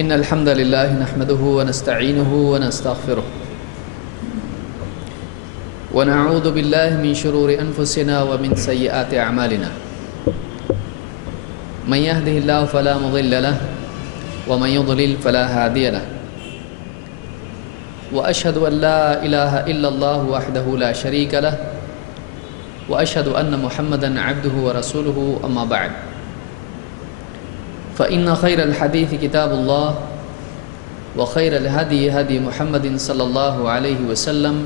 إن الحمد لله نحمده ونستعينه ونستغفره ونعوذ بالله من شرور أنفسنا ومن سيئات أعمالنا من يهده الله فلا مضل له ومن يضلل فلا هادي له وأشهد أن لا إله إلا الله وحده لا شريك له وأشهد أن محمدًا عبده ورسوله أما بعد فإن خير الحديث كتاب الله وخير الهدي هدي محمد صلى الله عليه وسلم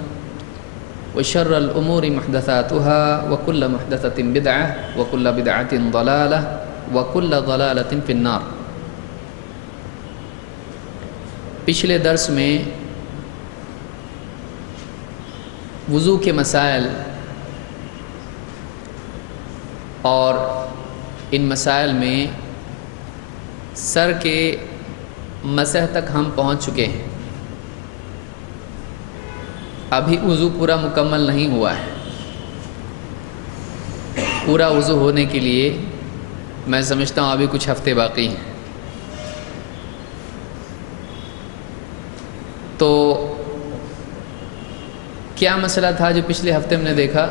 وشر الأمور محدثاتها وكل محدثة بدعة وكل بدعة ضلالة وكل ضلالة في النار۔ پچھلے درس میں وضو کے مسائل اور ان مسائل میں سر کے مسح تک ہم پہنچ چکے ہیں۔ ابھی وضو پورا مکمل نہیں ہوا ہے۔ پورا وضو ہونے کے لیے میں سمجھتا ہوں ابھی کچھ ہفتے باقی ہیں۔ تو کیا مسئلہ تھا جو پچھلے ہفتے میں نے دیکھا؟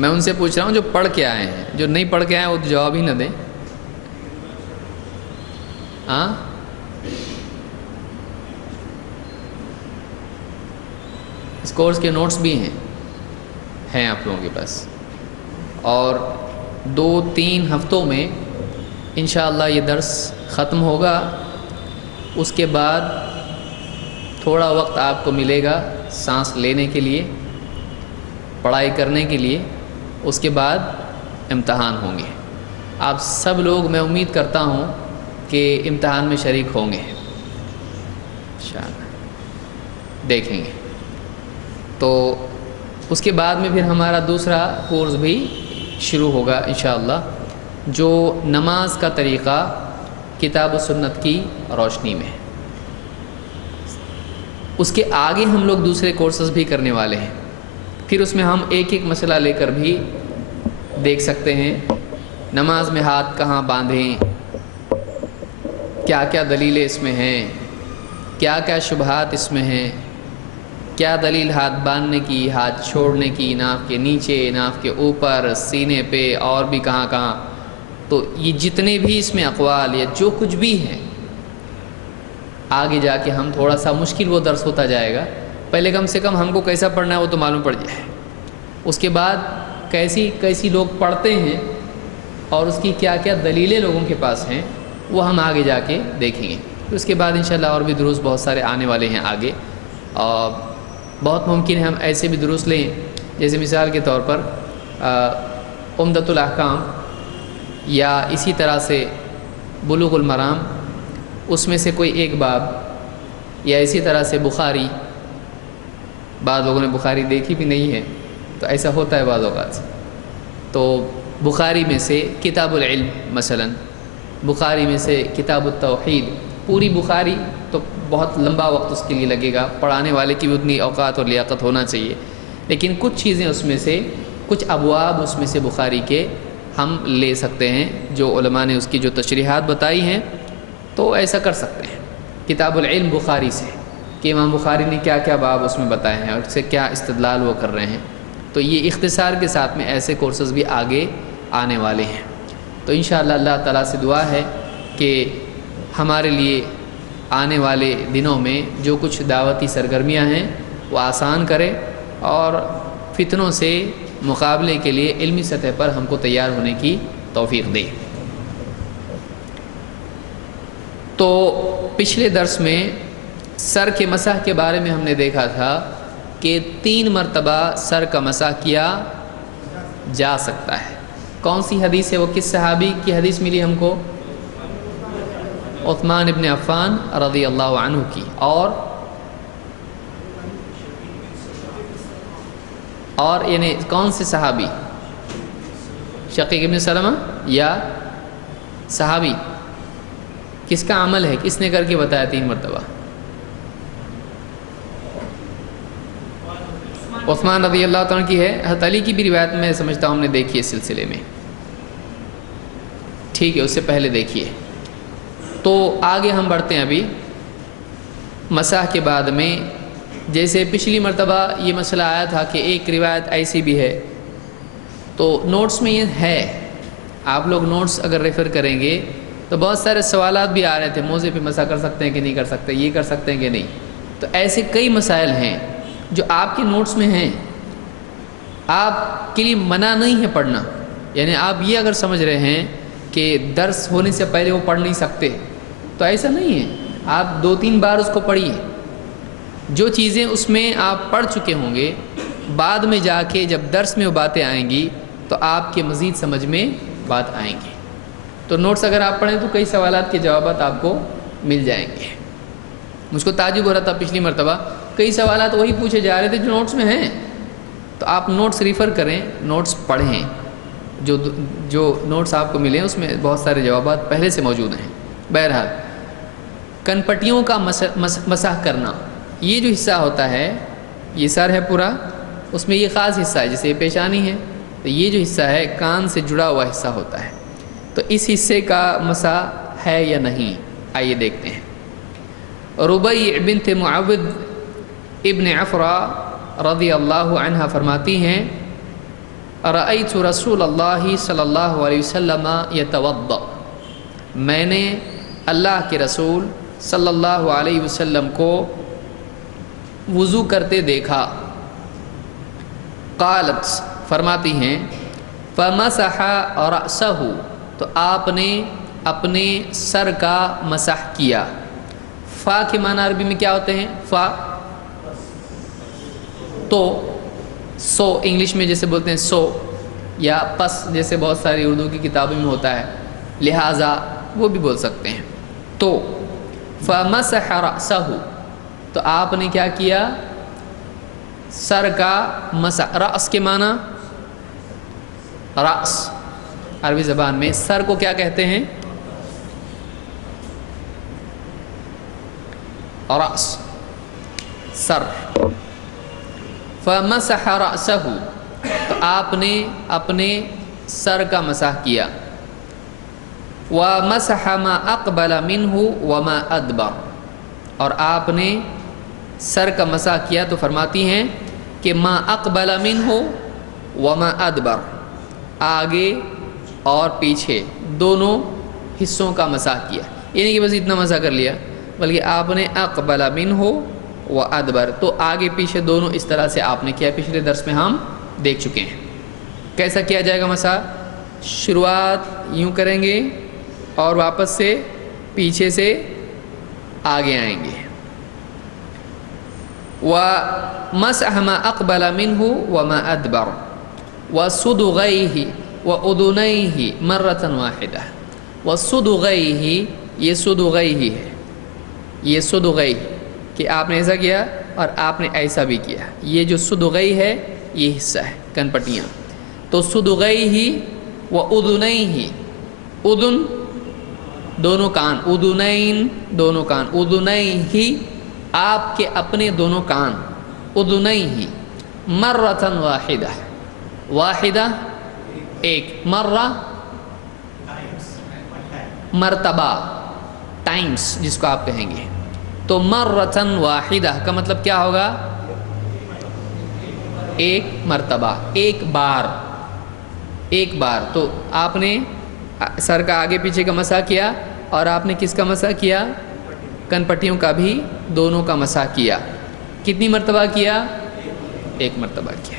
میں ان سے پوچھ رہا ہوں جو پڑھ کے آئے ہیں، جو نہیں پڑھ کے آئے ہیں وہ جواب ہی نہ دیں۔ ہاں، اس کورس کے نوٹس بھی ہیں آپ لوگوں کے پاس، اور 2-3 ہفتوں میں انشاءاللہ یہ درس ختم ہوگا۔ اس کے بعد تھوڑا وقت آپ کو ملے گا سانس لینے کے لیے، پڑھائی کرنے کے لیے۔ اس کے بعد امتحان ہوں گے۔ آپ سب لوگ، میں امید کرتا ہوں کہ امتحان میں شریک ہوں گے انشاءاللہ، دیکھیں گے۔ تو اس کے بعد میں پھر ہمارا دوسرا کورس بھی شروع ہوگا انشاءاللہ، جو نماز کا طریقہ کتاب و سنت کی روشنی میں۔ اس کے آگے ہم لوگ دوسرے کورسز بھی کرنے والے ہیں، پھر اس میں ہم ایک ایک مسئلہ لے کر بھی دیکھ سکتے ہیں۔ نماز میں ہاتھ کہاں باندھیں، کیا کیا دلیلیں اس میں ہیں، کیا کیا شبہات اس میں ہیں، کیا دلیل ہاتھ باندھنے کی، ہاتھ چھوڑنے کی، ناف کے نیچے، ناف کے اوپر، سینے پہ، اور بھی کہاں کہاں۔ تو یہ جتنے بھی اس میں اقوال یا جو کچھ بھی ہیں، آگے جا کے ہم تھوڑا سا مشکل وہ درس ہوتا جائے گا۔ پہلے کم سے کم ہم کو کیسا پڑھنا ہے وہ تو معلوم پڑ جائے، اس کے بعد کیسی لوگ پڑھتے ہیں اور اس کی کیا کیا دلیلیں لوگوں کے پاس ہیں وہ ہم آگے جا کے دیکھیں گے۔ اس کے بعد انشاءاللہ اور بھی دروس بہت سارے آنے والے ہیں آگے، اور بہت ممکن ہے ہم ایسے بھی دروس لیں، جیسے مثال کے طور پر عمدۃ الاحکام یا اسی طرح سے بلوغ المرام، اس میں سے کوئی ایک باب، یا اسی طرح سے بخاری۔ بعض لوگوں نے بخاری دیکھی بھی نہیں ہے، تو ایسا ہوتا ہے بعض اوقات سے۔ تو بخاری میں سے کتاب العلم مثلا، بخاری میں سے کتاب التوحید۔ پوری بخاری تو بہت لمبا وقت اس کے لیے لگے گا، پڑھانے والے کی بھی اتنی اوقات اور لیاقت ہونا چاہیے، لیکن کچھ چیزیں اس میں سے، کچھ ابواب اس میں سے بخاری کے ہم لے سکتے ہیں، جو علماء نے اس کی جو تشریحات بتائی ہیں، تو ایسا کر سکتے ہیں کتاب العلم بخاری سے، کہ امام بخاری نے کیا کیا باب اس میں بتائے ہیں اور اس سے کیا استدلال وہ کر رہے ہیں۔ تو یہ اختصار کے ساتھ میں ایسے کورسز بھی آگے آنے والے ہیں۔ تو انشاءاللہ اللہ تعالیٰ سے دعا ہے کہ ہمارے لیے آنے والے دنوں میں جو کچھ دعوتی سرگرمیاں ہیں وہ آسان کرے، اور فتنوں سے مقابلے کے لیے علمی سطح پر ہم کو تیار ہونے کی توفیق دے۔ تو پچھلے درس میں سر کے مسح کے بارے میں ہم نے دیکھا تھا کہ 3 مرتبہ سر کا مسح کیا جا سکتا ہے۔ کون سی حدیث ہے وہ؟ کس صحابی کی حدیث ملی ہم کو؟ عثمان ابن عفان رضی اللہ عنہ کی۔ اور یعنی کون سے صحابی؟ شقیق ابن سلمہ یا صحابی؟ کس کا عمل ہے، کس نے کر کے بتایا 3 مرتبہ؟ عثمان رضی اللہ عنہ کی ہے۔ حضرت علی کی بھی روایت میں سمجھتا ہوں ہم نے دیکھی ہے اس سلسلے میں۔ ٹھیک ہے، اس سے پہلے دیکھیے. تو آگے ہم بڑھتے ہیں ابھی مسح کے بعد میں. جیسے پچھلی مرتبہ یہ مسئلہ آیا تھا کہ ایک روایت ایسی بھی ہے، تو نوٹس میں یہ ہے، آپ لوگ نوٹس اگر ریفر کریں گے تو بہت سارے سوالات بھی آ رہے تھے، موزے پہ مسح کر سکتے ہیں کہ نہیں کر سکتے، یہ کر سکتے ہیں کہ نہیں. تو ایسے کئی مسائل ہیں جو آپ کے نوٹس میں ہیں، آپ کے لیے منع نہیں ہے پڑھنا. یعنی آپ یہ اگر سمجھ رہے ہیں کہ درس ہونے سے پہلے وہ پڑھ نہیں سکتے، تو ایسا نہیں ہے. آپ 2-3 بار اس کو پڑھیے. جو چیزیں اس میں آپ پڑھ چکے ہوں گے، بعد میں جا کے جب درس میں وہ باتیں آئیں گی تو آپ کے مزید سمجھ میں بات آئیں گی. تو نوٹس اگر آپ پڑھیں تو کئی سوالات کے جوابات آپ کو مل جائیں گے. مجھ کو تعجب ہو رہا تھا پچھلی مرتبہ، کئی سوالات وہی پوچھے جا رہے تھے جو نوٹس میں ہیں. تو آپ نوٹس ریفر کریں، نوٹس پڑھیں. جو نوٹس آپ کو ملے ہیں اس میں بہت سارے جوابات پہلے سے موجود ہیں. بہرحال کن پٹیوں کا مسح کرنا، یہ جو حصہ ہوتا ہے، یہ سر ہے پورا، اس میں یہ خاص حصہ ہے، جیسے یہ پیشانی ہے، تو یہ جو حصہ ہے کان سے جڑا ہوا حصہ ہوتا ہے. تو اس حصے کا مسح ہے یا نہیں، آئیے دیکھتے ہیں. ربیع بنت معوذ ابن عفرا رضی اللہ عنہ فرماتی ہیں، رأیت رسول اللہ صلی اللہ علیہ وسلم یتوضأ، میں نے اللہ کے رسول صلی اللہ علیہ وسلم کو وضو کرتے دیکھا. قالت، فرماتی ہیں، فمسح رأسہ، تو آپ نے اپنے سر کا مسح کیا. فا کے معنی عربی میں کیا ہوتے ہیں؟ فا تو، سو انگلش میں جیسے بولتے ہیں سو، یا پس جیسے بہت ساری اردو کی کتابوں میں ہوتا ہے، لہٰذا وہ بھی بول سکتے ہیں. تو فمسح رأسہ، تو آپ نے کیا کیا؟ سر کا مسح. رأس کے معنی، رأس عربی زبان میں سر کو کیا کہتے ہیں؟ رأس، سر. فمسح رأسہ، تو آپ نے اپنے سر کا مسح کیا. ومسح ما اقبل منہ وما ادبر، اور آپ نے سر کا مسح کیا تو فرماتی ہیں کہ ما اقبل منہ وما ادبر، آگے اور پیچھے دونوں حصوں کا مسح کیا. یہ نہیں کہ بس اتنا مسح کر لیا، بلکہ آپ نے اقبل منہ و ادبر، تو آگے پیچھے دونوں اس طرح سے آپ نے کیا. پچھلے درس میں ہم دیکھ چکے ہیں کیسا کیا جائے گا مسح. شروعات یوں کریں گے اور واپس سے پیچھے سے آگے آئیں گے. وَمَسَحَ مَا أَقْبَلَ مِنْهُ وَمَا أَدْبَرَ وَصُدُغَيْهِ وَأُذُنَيْهِ مَرَّةً وَاحِدَةً. وَصُدُغَيْهِ، یہ صدغیہ ہے، یہ صدغیہ کہ آپ نے ایسا کیا اور آپ نے ایسا بھی کیا. یہ جو صدغیہ ہے یہ حصہ ہے کن پٹیاں. تو صدغیہ وَأُذُنَيْهِ، اذن دونوں کان، اذنین دونوں کان، اذنیہ آپ کے اپنے دونوں کان، اذنیہ مرۃ واحدہ، واحدہ ایک، مرہ مرتبہ، ٹائمز جس کو آپ کہیں گے. تو مرۃ واحدہ کا مطلب کیا ہوگا؟ ایک مرتبہ، ایک بار، ایک بار. تو آپ نے سر کا آگے پیچھے کا مسح کیا اور آپ نے کس کا مسح کیا؟ کن پٹیوں کا بھی دونوں کا مسح کیا. کتنی مرتبہ کیا؟ ایک مرتبہ کیا.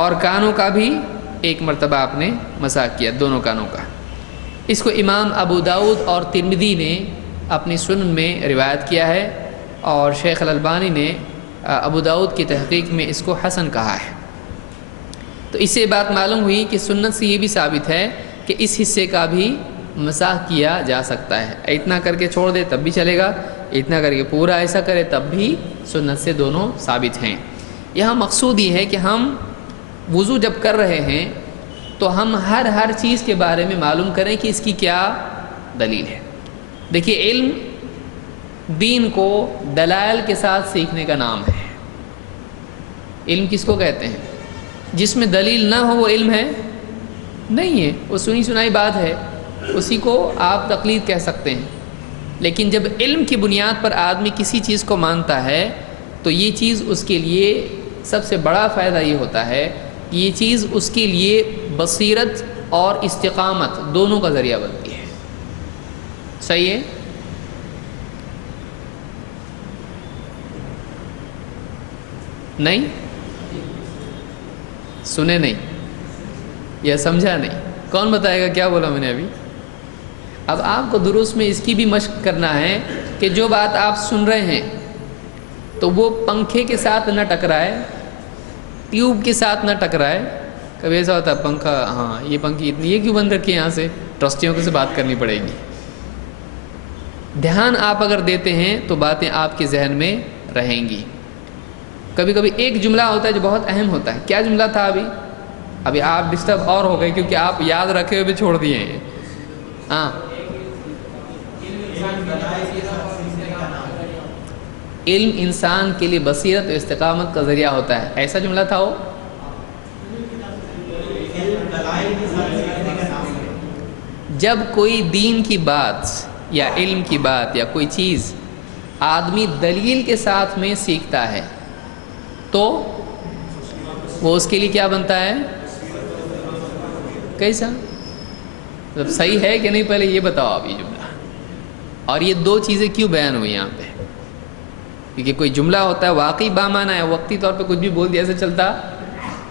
اور کانوں کا بھی ایک مرتبہ آپ نے مسح کیا، دونوں کانوں کا. اس کو امام ابو داؤد اور ترمذی نے اپنی سنن میں روایت کیا ہے، اور شیخ الالبانی نے ابو داؤد کی تحقیق میں اس کو حسن کہا ہے. تو اس سے بات معلوم ہوئی کہ سنت سے یہ بھی ثابت ہے کہ اس حصے کا بھی مسح کیا جا سکتا ہے. اتنا کر کے چھوڑ دے تب بھی چلے گا، اتنا کر کے پورا ایسا کرے تب بھی سنت سے دونوں ثابت ہیں. یہاں مقصود یہ ہے کہ ہم وضو جب کر رہے ہیں تو ہم ہر چیز کے بارے میں معلوم کریں کہ اس کی کیا دلیل ہے. دیکھیے، علم دین کو دلائل کے ساتھ سیکھنے کا نام ہے. علم کس کو کہتے ہیں؟ جس میں دلیل نہ ہو وہ علم ہے نہیں ہے، وہ سنی سنائی بات ہے. اسی کو آپ تقلید کہہ سکتے ہیں. لیکن جب علم کی بنیاد پر آدمی کسی چیز کو مانتا ہے تو یہ چیز اس کے لیے سب سے بڑا فائدہ یہ ہوتا ہے کہ یہ چیز اس کے لیے بصیرت اور استقامت دونوں کا ذریعہ بنتی ہے. صحیح ہے؟ نہیں سنے نہیں یا سمجھا نہیں؟ کون بتائے گا کیا بولا میں نے ابھی؟ اب آپ کو دروس میں اس کی بھی مشق کرنا ہے کہ جو بات آپ سن رہے ہیں تو وہ پنکھے کے ساتھ نہ ٹکرائے، ٹیوب کے ساتھ نہ ٹکرائے. کبھی ایسا ہوتا ہے پنکھا، ہاں یہ پنکھی اتنی یہ کیوں بند رکھی یہاں سے، ٹرسٹیوں سے بات کرنی پڑے گی. دھیان آپ اگر دیتے ہیں تو باتیں آپ کے ذہن میں رہیں گی. کبھی کبھی ایک جملہ ہوتا ہے جو بہت اہم ہوتا ہے. کیا جملہ تھا ابھی آپ ڈسٹرب اور ہو گئے کیونکہ آپ یاد رکھے ہوئے بھی چھوڑ دیے ہیں. ہاں، علم انسان کے لیے بصیرت و استقامت کا ذریعہ ہوتا ہے، ایسا جملہ تھا وہ. جب کوئی دین کی بات یا علم کی بات یا کوئی چیز آدمی دلیل کے ساتھ میں سیکھتا ہے تو وہ اس کے لیے کیا بنتا ہے؟ کیسا؟ مطلب صحیح ہے کہ نہیں؟ پہلے یہ بتاؤ آپ یہ جملہ. اور یہ دو چیزیں کیوں بیان ہوئی یہاں پہ؟ کیونکہ کوئی جملہ ہوتا ہے واقعی بامعنی ہے، وقتی طور پہ کچھ بھی بول دیا ایسے چلتا،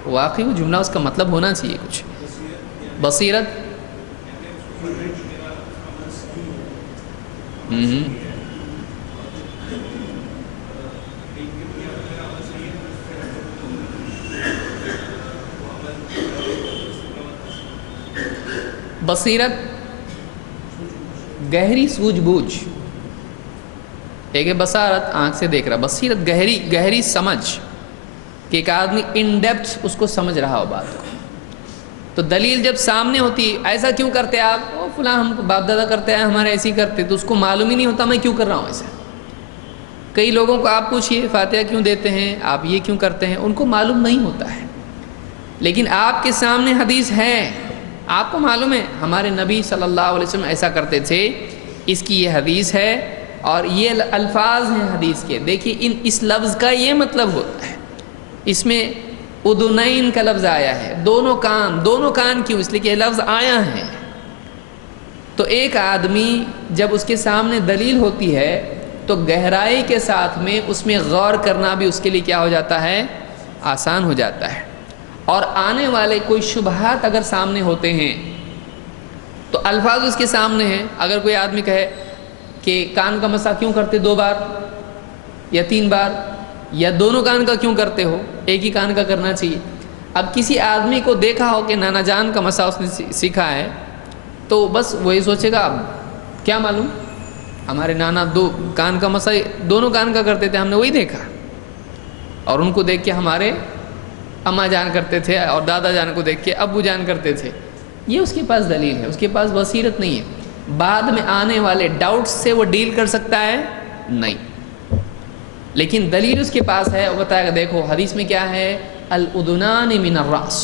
واقعی وہ جملہ اس کا مطلب ہونا چاہیے کچھ. بصیرت بصیرت گہری سوجھ بوجھ. ایک ہے بصارت آنکھ سے دیکھ رہا، بصیرت گہری سمجھ کہ ایک آدمی ان ڈیپتھ اس کو سمجھ رہا ہو بات کو. تو دلیل جب سامنے ہوتی، ایسا کیوں کرتے آپ، وہ فلاں ہم کو باپ دادا کرتے ہیں ہمارے ایسے ہی کرتے، تو اس کو معلوم ہی نہیں ہوتا میں کیوں کر رہا ہوں ایسا. کئی لوگوں کو آپ پوچھئے فاتحہ کیوں دیتے ہیں، آپ یہ کیوں کرتے ہیں، ان کو معلوم نہیں ہوتا ہے. لیکن آپ کے سامنے حدیث ہے، آپ کو معلوم ہے ہمارے نبی صلی اللہ علیہ وسلم ایسا کرتے تھے، اس کی یہ حدیث ہے اور یہ الفاظ ہیں حدیث کے. دیکھیے اس لفظ کا یہ مطلب ہوتا ہے، اس میں اذنین کا لفظ آیا ہے، دونوں کان کیوں؟ اس لیے کہ یہ لفظ آیا ہے. تو ایک آدمی جب اس کے سامنے دلیل ہوتی ہے تو گہرائی کے ساتھ میں اس میں غور کرنا بھی اس کے لیے کیا ہو جاتا ہے؟ آسان ہو جاتا ہے. اور آنے والے کوئی شبہات اگر سامنے ہوتے ہیں تو الفاظ اس کے سامنے ہیں. اگر کوئی آدمی کہے کہ کان کا مسح کیوں کرتے 2 بار یا 3 بار، یا دونوں کان کا کیوں کرتے ہو، ایک ہی کان کا کرنا چاہیے. اب کسی آدمی کو دیکھا ہو کہ نانا جان کا مسح اس نے سیکھا ہے تو بس وہی سوچے گا اب کیا معلوم، ہمارے نانا 2 کان کا مسح دونوں کان کا کرتے تھے، ہم نے وہی دیکھا، اور ان کو دیکھ کے ہمارے اماں جان کرتے تھے اور دادا جان کو دیکھ کے ابو جان کرتے تھے. یہ اس کے پاس دلیل ہے، اس کے پاس بصیرت نہیں ہے. بعد میں آنے والے ڈاؤٹس سے وہ ڈیل کر سکتا ہے نہیں، لیکن دلیل اس کے پاس ہے. وہ بتائے گا دیکھو حدیث میں کیا ہے، الاذنان من الراس،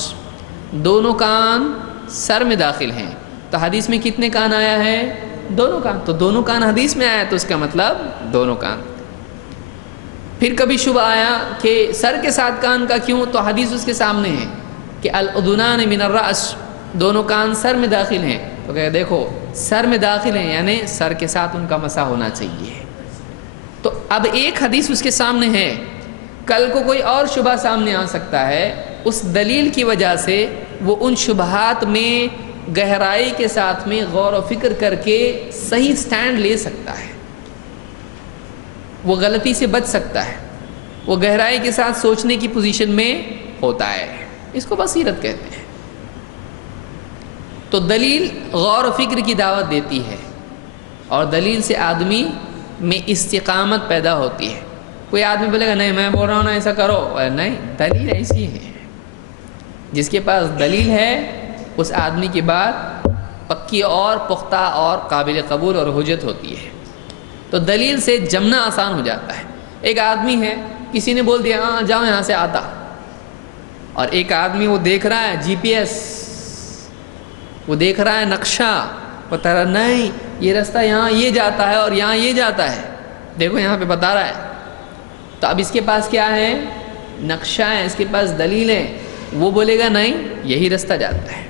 دونوں کان سر میں داخل ہیں. تو حدیث میں کتنے کان آیا ہے؟ 2 کان. تو 2 کان حدیث میں آیا تو اس کا مطلب 2 کان. پھر کبھی شبہ آیا کہ سر کے ساتھ کان کا کیوں، تو حدیث اس کے سامنے ہے کہ الاذنان من الراس، 2 کان سر میں داخل ہیں. تو کہ دیکھو سر میں داخل ہیں یعنی سر کے ساتھ ان کا مسح ہونا چاہیے. تو اب ایک حدیث اس کے سامنے ہے، کل کو کوئی اور شبہ سامنے آ سکتا ہے، اس دلیل کی وجہ سے وہ ان شبہات میں گہرائی کے ساتھ میں غور و فکر کر کے صحیح سٹینڈ لے سکتا ہے، وہ غلطی سے بچ سکتا ہے، وہ گہرائی کے ساتھ سوچنے کی پوزیشن میں ہوتا ہے. اس کو بصیرت کہتے ہیں. تو دلیل غور و فکر کی دعوت دیتی ہے اور دلیل سے آدمی میں استقامت پیدا ہوتی ہے. کوئی آدمی بولے گا نہیں میں بول رہا ہوں نا ایسا کرو، نہیں، دلیل ایسی ہے. جس کے پاس دلیل ہے اس آدمی کی بات پکی اور پختہ اور قابل قبول اور حجت ہوتی ہے. تو دلیل سے جمنا آسان ہو جاتا ہے. ایک آدمی ہے، کسی نے بول دیا ہاں جاؤ یہاں سے آتا، اور ایک آدمی وہ دیکھ رہا ہے GPS، وہ دیکھ رہا ہے نقشہ، بتا رہا نہیں یہ راستہ یہاں یہ جاتا ہے اور یہاں یہ جاتا ہے، دیکھو یہاں پہ بتا رہا ہے. تو اب اس کے پاس کیا ہے؟ نقشہ ہے، اس کے پاس دلیل ہے. وہ بولے گا نہیں یہی راستہ جاتا ہے،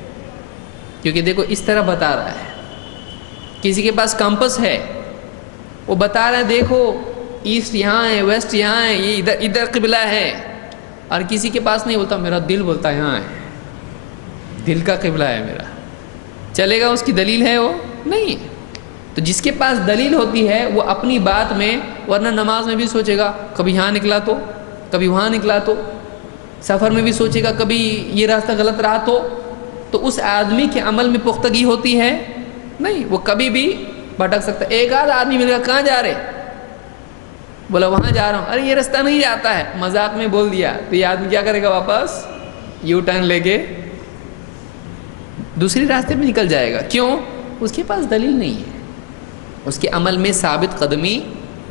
کیونکہ دیکھو اس طرح بتا رہا ہے. کسی کے پاس کمپس ہے، وہ بتا رہا ہے دیکھو ایسٹ یہاں ہے، ویسٹ یہاں ہے، یہ ادھر ادھر قبلہ ہے. اور کسی کے پاس نہیں، بولتا میرا دل بولتا یہاں ہے، دل کا قبلہ ہے میرا. چلے گا؟ اس کی دلیل ہے وہ نہیں. تو جس کے پاس دلیل ہوتی ہے وہ اپنی بات میں، ورنہ نماز میں بھی سوچے گا کبھی یہاں نکلا تو، کبھی وہاں نکلا تو، سفر میں بھی سوچے گا کبھی یہ راستہ غلط رہا تو اس آدمی کے عمل میں پختگی ہوتی ہے نہیں. وہ کبھی بھی بھٹک سکتا ہے. ایک آدھ آدمی ملے گا کہاں جا رہے، بولا وہاں جا رہا ہوں، ارے یہ راستہ نہیں جاتا ہے، مذاق میں بول دیا، تو یہ آدمی کیا کرے گا؟ واپس یو ٹرن لے کے دوسری راستے میں نکل جائے گا. کیوں؟ اس کے پاس دلیل نہیں ہے، اس کے عمل میں ثابت قدمی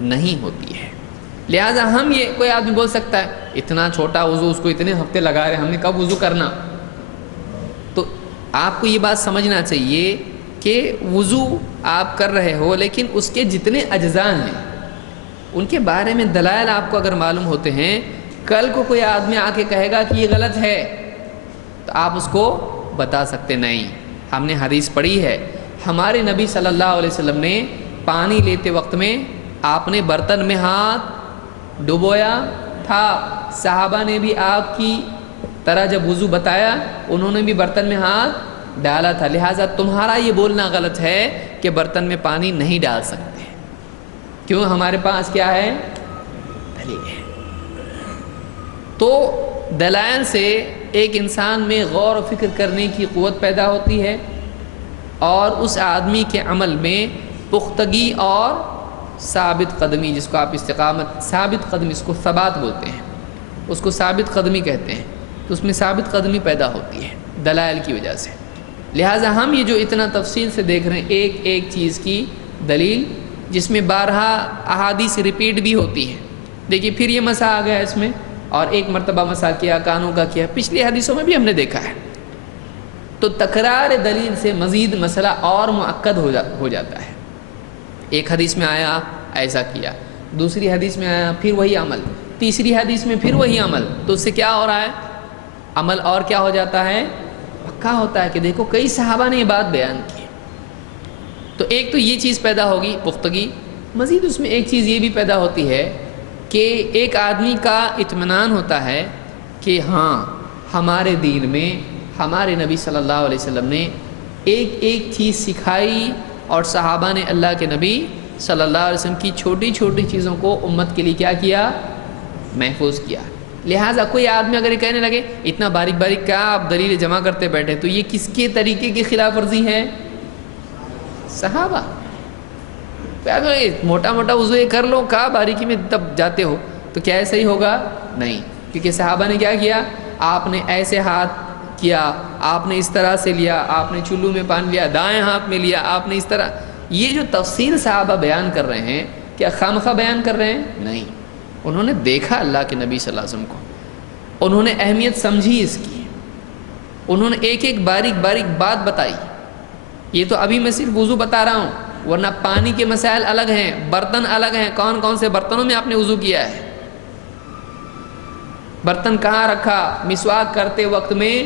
نہیں ہوتی ہے. لہٰذا ہم یہ کوئی آدمی بول سکتا ہے اتنا چھوٹا وضو، اس کو اتنے ہفتے لگا رہے، ہم نے کب وضو کرنا؟ تو آپ کو یہ بات سمجھنا چاہیے کہ وضو آپ کر رہے ہو، لیکن اس کے جتنے اجزاء ہیں ان کے بارے میں دلائل آپ کو اگر معلوم ہوتے ہیں، کل کو کوئی آدمی آ کے کہے گا کہ یہ غلط ہے تو آپ اس کو بتا سکتے نہیں. ہم نے حدیث پڑھی ہے، ہمارے نبی صلی اللہ علیہ وسلم نے پانی لیتے وقت میں آپ نے برتن میں ہاتھ ڈبویا تھا. صحابہ نے بھی آپ کی طرح جب وضو بتایا انہوں نے بھی برتن میں ہاتھ ڈالا تھا. لہٰذا تمہارا یہ بولنا غلط ہے کہ برتن میں پانی نہیں ڈال سکتے. کیوں؟ ہمارے پاس کیا ہے؟ دلیل ہے. تو دلائل سے ایک انسان میں غور و فکر کرنے کی قوت پیدا ہوتی ہے، اور اس آدمی کے عمل میں پختگی اور ثابت قدمی، جس کو آپ استقامت، ثابت قدمی، اس کو ثبات بولتے ہیں، اس کو ثابت قدمی کہتے ہیں. تو اس میں ثابت قدمی پیدا ہوتی ہے دلائل کی وجہ سے. لہٰذا ہم یہ جو اتنا تفصیل سے دیکھ رہے ہیں ایک ایک چیز کی دلیل، جس میں بارہا احادیث ریپیٹ بھی ہوتی ہیں. دیکھیے پھر یہ مسا آ گیا اس میں، اور ایک مرتبہ مسا کیا، کانوں کا کیا، پچھلی حدیثوں میں بھی ہم نے دیکھا ہے. تو تکرار دلیل سے مزید مسئلہ اور مؤکد ہو جاتا ہے. ایک حدیث میں آیا ایسا کیا، دوسری حدیث میں آیا پھر وہی عمل، تیسری حدیث میں پھر وہی عمل، تو اس سے کیا ہو رہا ہے؟ عمل اور کیا ہو جاتا ہے؟ پکا ہوتا ہے کہ دیکھو کئی صحابہ نے یہ بات بیان کی. تو ایک تو یہ چیز پیدا ہوگی پختگی. مزید اس میں ایک چیز یہ بھی پیدا ہوتی ہے کہ ایک آدمی کا اطمینان ہوتا ہے کہ ہاں ہمارے دین میں ہمارے نبی صلی اللہ علیہ وسلم نے ایک ایک چیز سکھائی، اور صحابہ نے اللہ کے نبی صلی اللہ علیہ وسلم کی چھوٹی چھوٹی چیزوں کو امت کے لیے کیا کیا؟ محفوظ کیا. لہٰذا کوئی آدمی اگر یہ کہنے لگے اتنا باریک باریک کیا آپ دلیل جمع کرتے بیٹھے، تو یہ کس کے طریقے کی خلاف ورزی ہے؟ صحابہ. موٹا موٹا وضو یہ کر لو، کہا باریکی میں تب جاتے ہو، تو کیا ایسا ہی ہوگا؟ نہیں، کیونکہ صحابہ نے کیا کیا؟ آپ نے ایسے ہاتھ کیا، آپ نے اس طرح سے لیا، آپ نے چلو میں پانی لیا، دائیں ہاتھ میں لیا، آپ نے اس طرح. یہ جو تفصیل صحابہ بیان کر رہے ہیں، کیا خامخواہ بیان کر رہے ہیں؟ نہیں، انہوں نے دیکھا اللہ کے نبی صلی اللہ علیہ وسلم کو، انہوں نے اہمیت سمجھی اس کی، انہوں نے ایک ایک باریک باریک بات بتائی. یہ تو ابھی میں صرف وضو بتا رہا ہوں، ورنہ پانی کے مسائل الگ ہیں، برتن الگ ہیں. کون کون سے برتنوں میں آپ نے وضو کیا ہے، برتن کہاں رکھا، مسواک کرتے وقت میں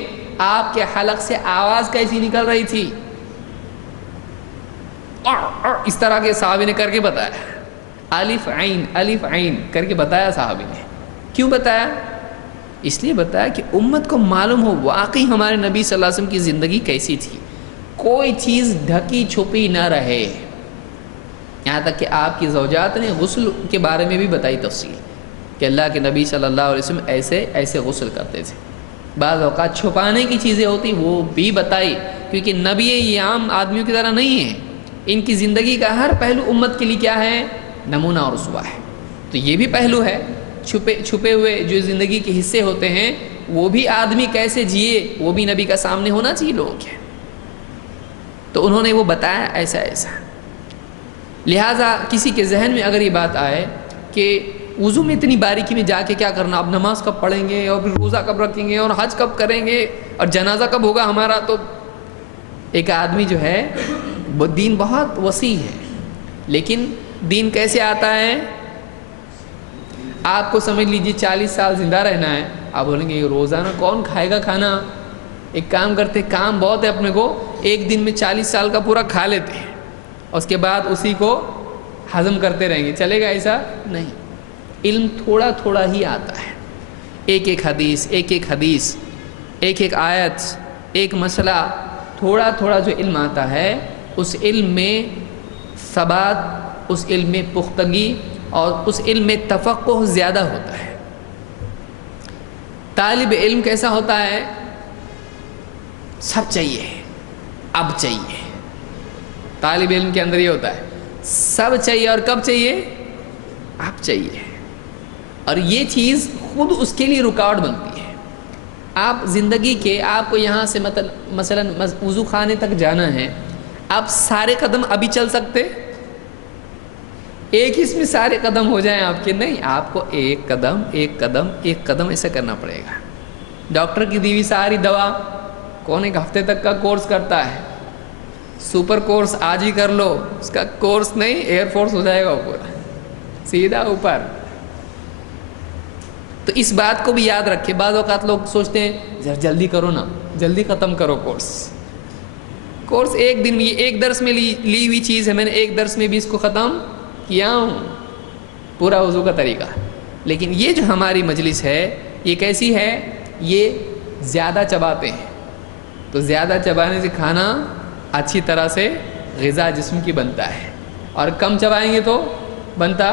آپ کے حلق سے آواز کیسی نکل رہی تھی، اس طرح کے صحابی نے کر کے بتایا. الف عین کر کے بتایا صحابی نے. کیوں بتایا؟ اس لیے بتایا کہ امت کو معلوم ہو واقعی ہمارے نبی صلی اللہ علیہ وسلم کی زندگی کیسی تھی، کوئی چیز ڈھکی چھپی نہ رہے. یہاں تک کہ آپ کی زوجات نے غسل کے بارے میں بھی بتائی تفصیل کہ اللہ کے نبی صلی اللہ علیہ وسلم ایسے ایسے غسل کرتے تھے. بعض اوقات چھپانے کی چیزیں ہوتی وہ بھی بتائی، کیونکہ نبی یہ عام آدمیوں کی طرح نہیں ہیں، ان کی زندگی کا ہر پہلو امت کے لیے کیا ہے؟ نمونہ اور اسوہ ہے. تو یہ بھی پہلو ہے، چھپے ہوئے جو زندگی کے حصے ہوتے ہیں وہ بھی آدمی کیسے جیے وہ بھی نبی کا سامنے ہونا چاہیے لوگوں کے. تو انہوں نے وہ بتایا ایسا ایسا. لہٰذا کسی کے ذہن میں اگر یہ بات آئے کہ وضو میں اتنی باریکی میں جا کے کیا کرنا، اب نماز کب پڑھیں گے، اور پھر روزہ کب رکھیں گے، اور حج کب کریں گے، اور جنازہ کب ہوگا ہمارا، تو ایک آدمی جو ہے وہ دین بہت وسیع ہے، لیکن دین کیسے آتا ہے؟ آپ کو سمجھ لیجیے 40 سال زندہ رہنا ہے، آپ بولیں گے روزانہ کون کھائے گا کھانا؟ ایک کام کرتے، کام بہت ہے اپنے کو، ایک دن میں 40 سال کا پورا کھا لیتے ہیں، اس کے بعد اسی کو ہضم کرتے رہیں گے، چلے گا ایسا؟ نہیں، علم تھوڑا تھوڑا ہی آتا ہے، ایک ایک حدیث، ایک ایک حدیث، ایک ایک آیت، ایک مسئلہ، تھوڑا تھوڑا جو علم آتا ہے، اس علم میں ثبات، اس علم میں پختگی اور اس علم میں تفقہ زیادہ ہوتا ہے۔ طالب علم کیسا ہوتا ہے؟ سب چاہیے، اب چاہیے، طالب علم کے اندر یہ ہوتا ہے، سب چاہیے، اور کب چاہیے؟ اب چاہیے، اور یہ چیز خود اس کے لیے رکاوٹ بنتی ہے۔ آپ زندگی کے، آپ کو یہاں سے مثلا وضو خانے تک جانا ہے، آپ سارے قدم ابھی چل سکتے؟ ایک اس میں سارے قدم ہو جائیں آپ کے؟ نہیں، آپ کو ایک قدم ایک قدم ایک قدم ایسا کرنا پڑے گا۔ ڈاکٹر کی دیوی ساری دوا کون ایک ہفتے تک کا کورس کرتا ہے؟ سپر کورس آج ہی کر لو، اس کا کورس نہیں، ایئر فورس ہو جائے گا پورا سیدھا اوپر۔ تو اس بات کو بھی یاد رکھے، بعض اوقات لوگ سوچتے ہیں جلدی کرو نا، جلدی ختم کرو کورس ایک دن میں، ایک درس میں لی ہوئی چیز ہے، میں نے ایک درس میں بھی اس کو ختم کیا ہوں، پورا وضو کا طریقہ۔ لیکن یہ جو ہماری مجلس ہے یہ کیسی ہے؟ یہ زیادہ چباتے ہیں، تو زیادہ چبانے سے کھانا اچھی طرح سے غذا جسم کی بنتا ہے، اور کم چبائیں گے تو بنتا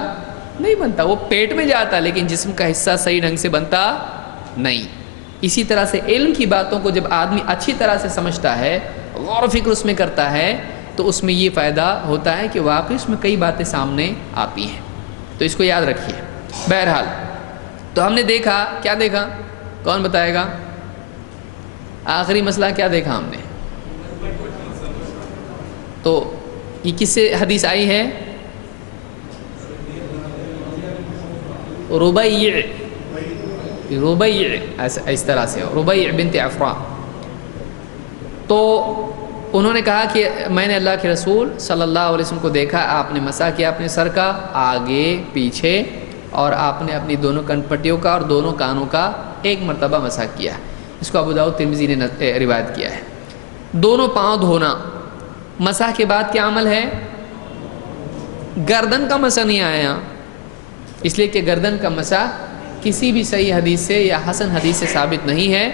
نہیں، بنتا وہ پیٹ میں جاتا لیکن جسم کا حصہ صحیح ڈھنگ سے بنتا نہیں۔ اسی طرح سے علم کی باتوں کو جب آدمی اچھی طرح سے سمجھتا ہے، غور و فکر اس میں کرتا ہے، تو اس میں یہ فائدہ ہوتا ہے کہ واقعی اس میں کئی باتیں سامنے آتی ہیں، تو اس کو یاد رکھیے۔ بہرحال تو ہم نے دیکھا، کیا دیکھا؟ کون بتائے گا؟ آخری مسئلہ کیا دیکھا ہم نے؟ تو یہ کس سے حدیث آئی ہے؟ ربیع، اس طرح سے ربیع بنت عفراء۔ تو انہوں نے کہا کہ میں نے اللہ کے رسول صلی اللہ علیہ وسلم کو دیکھا، آپ نے مسح کیا اپنے سر کا آگے پیچھے، اور آپ نے اپنی دونوں کن پٹیوں کا اور دونوں کانوں کا ایک مرتبہ مسح کیا۔ اس کو ابو داؤد ترمذی نے روایت کیا ہے۔ دونوں پاؤں دھونا، مسح کے بعد کیا عمل ہے؟ گردن کا مسح نہیں آیا یہاں، اس لیے کہ گردن کا مسح کسی بھی صحیح حدیث سے یا حسن حدیث سے ثابت نہیں ہے۔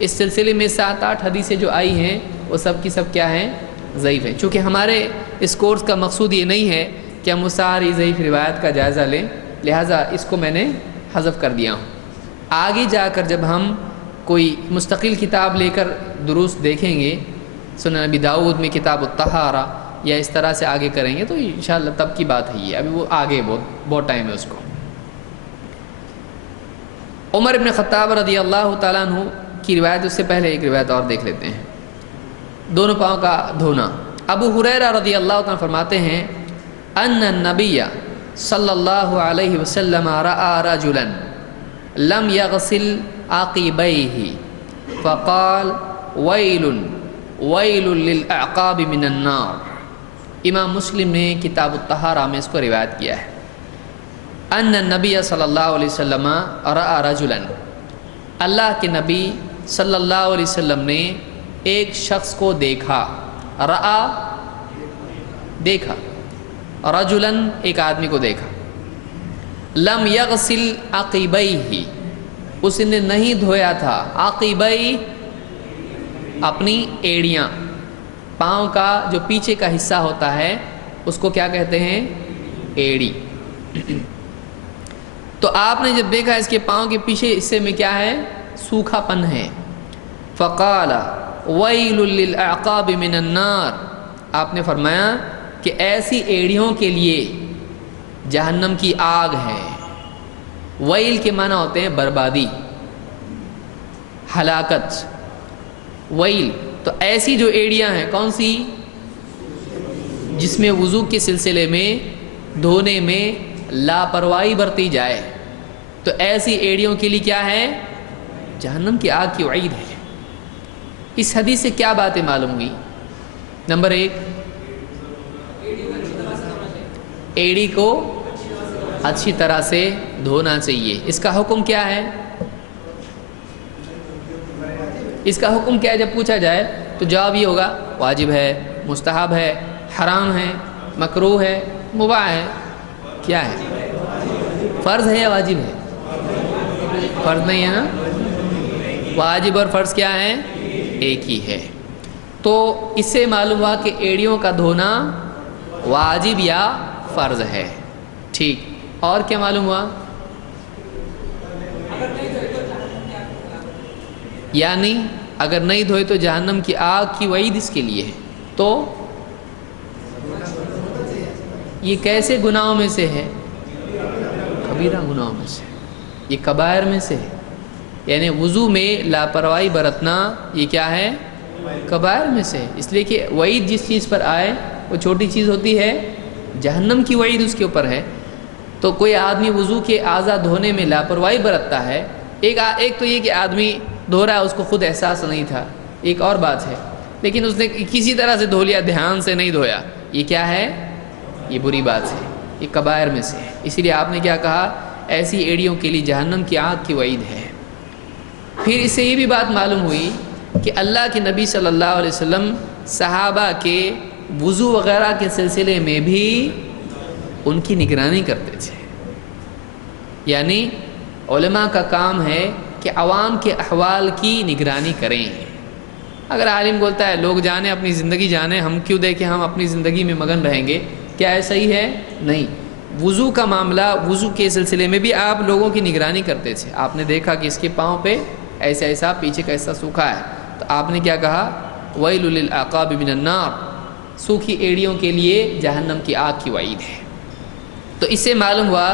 اس سلسلے میں 7-8 حدیثیں جو آئی ہیں وہ سب کی سب کیا ہیں؟ ضعیف ہیں۔ چونکہ ہمارے اس کورس کا مقصود یہ نہیں ہے کہ ہم ساری ضعیف روایت کا جائزہ لیں، لہٰذا اس کو میں نے حذف کر دیا ہوں۔ آگے جا کر جب ہم کوئی مستقل کتاب لے کر دروس دیکھیں گے، سنن ابی داؤد میں کتاب الطہارہ یا اس طرح سے آگے کریں گے، تو انشاءاللہ تب کی بات ہے یہ، ابھی وہ آگے بہت ٹائم ہے اس کو۔ عمر بن خطاب رضی اللہ تعالیٰ عنہ کی روایت، اس سے پہلے ایک روایت اور دیکھ لیتے ہیں، دونوں پاؤں کا دھونا۔ ابو ہریرہ رضی اللہ تعالیٰ فرماتے ہیں ان النبی صلی اللہ علیہ وسلم رأى رجلا لم يغسل عقبیہ فقال ویل ویل للاعقاب من النار۔ امام مسلم نے کتاب الطہارہ میں اس کو روایت کیا ہے۔ ان النبی صلی اللہ علیہ وسلم رأى رجلا، اللہ کے نبی صلی اللہ علیہ وسلم نے ایک شخص کو دیکھا، دیکھا، رجلاً ایک آدمی کو دیکھا، لم یغسل عقبیہ، اس نے نہیں دھویا تھا، عقبی اپنی ایڑیاں، پاؤں کا جو پیچھے کا حصہ ہوتا ہے اس کو کیا کہتے ہیں؟ ایڑی۔ تو آپ نے جب دیکھا اس کے پاؤں کے پیچھے حصے میں کیا ہے؟ سوکھا پن ہے۔ فقال ویل للاعقاب من النار، آپ نے فرمایا کہ ایسی ایڑیوں کے لیے جہنم کی آگ ہے۔ ویل کے معنی ہوتے ہیں بربادی، ہلاکت، ویل۔ تو ایسی جو ایڑیاں ہیں، کون سی؟ جس میں وضو کے سلسلے میں دھونے میں لاپرواہی برتی جائے، تو ایسی ایڑیوں کے لیے کیا ہے؟ جہنم کی آگ کی وعید ہے۔ اس حدیث سے کیا باتیں معلوم ہوئی؟ نمبر 1، ایڑی کو اچھی طرح سے دھونا چاہیے۔ اس کا حکم کیا ہے؟ اس کا حکم کیا ہے جب پوچھا جائے تو جواب یہ ہوگا واجب ہے، مستحب ہے، حرام ہے، مکروہ ہے، مباح ہے۔ کیا ہے؟ فرض ہے یا واجب ہے؟ فرض نہیں ہے نا؟ واجب اور فرض کیا ہے؟ ایک ہی ہے۔ تو اس سے معلوم ہوا کہ ایڑیوں کا دھونا واجب یا فرض ہے۔ ٹھیک، اور کیا معلوم ہوا؟ یعنی اگر نہیں دھوئے تو جہنم کی آگ کی وعید اس کے لیے ہے۔ تو یہ کیسے گناہوں میں سے ہے؟ کبیرہ گناہوں میں سے، یہ کبائر میں سے ہے۔ یعنی وضو میں لاپرواہی برتنا یہ کیا ہے؟ کبائر میں سے ہے۔ اس لیے کہ وعید جس چیز پر آئے وہ چھوٹی چیز ہوتی ہے، جہنم کی وعید اس کے اوپر ہے۔ تو کوئی آدمی وضو کے اعضاء دھونے میں لاپرواہی برتتا ہے، ایک تو یہ کہ آدمی دھو رہا ہے، اس کو خود احساس نہیں تھا، ایک اور بات ہے، لیکن اس نے کسی طرح سے دھو لیا، دھیان سے نہیں دھویا، یہ کیا ہے؟ یہ بری بات ہے، یہ کبائر میں سے ہے۔ اسی لیے آپ نے کیا کہا؟ ایسی ایڑیوں کے لیے جہنم کی آگ کی وعید ہے۔ پھر اس سے یہ بھی بات معلوم ہوئی کہ اللہ کے نبی صلی اللہ علیہ وسلم صحابہ کے وضو وغیرہ کے سلسلے میں بھی ان کی نگرانی کرتے تھے۔ یعنی علماء کا کام ہے کہ عوام کے احوال کی نگرانی کریں۔ اگر عالم بولتا ہے لوگ جانیں، اپنی زندگی جانیں، ہم کیوں دیکھیں، ہم اپنی زندگی میں مگن رہیں گے، کیا ایسا ہی ہے؟ نہیں۔ وضو کا معاملہ، وضو کے سلسلے میں بھی آپ لوگوں کی نگرانی کرتے تھے۔ آپ نے دیکھا کہ اس کے پاؤں پہ ایسا ایسا، پیچھے کا حصہ سوکھا ہے، تو آپ نے کیا کہا؟ ویل للعقاب من النار، سوکھی ایڑیوں کے لیے جہنم کی آگ کی وعید ہے۔ تو اس سے معلوم ہوا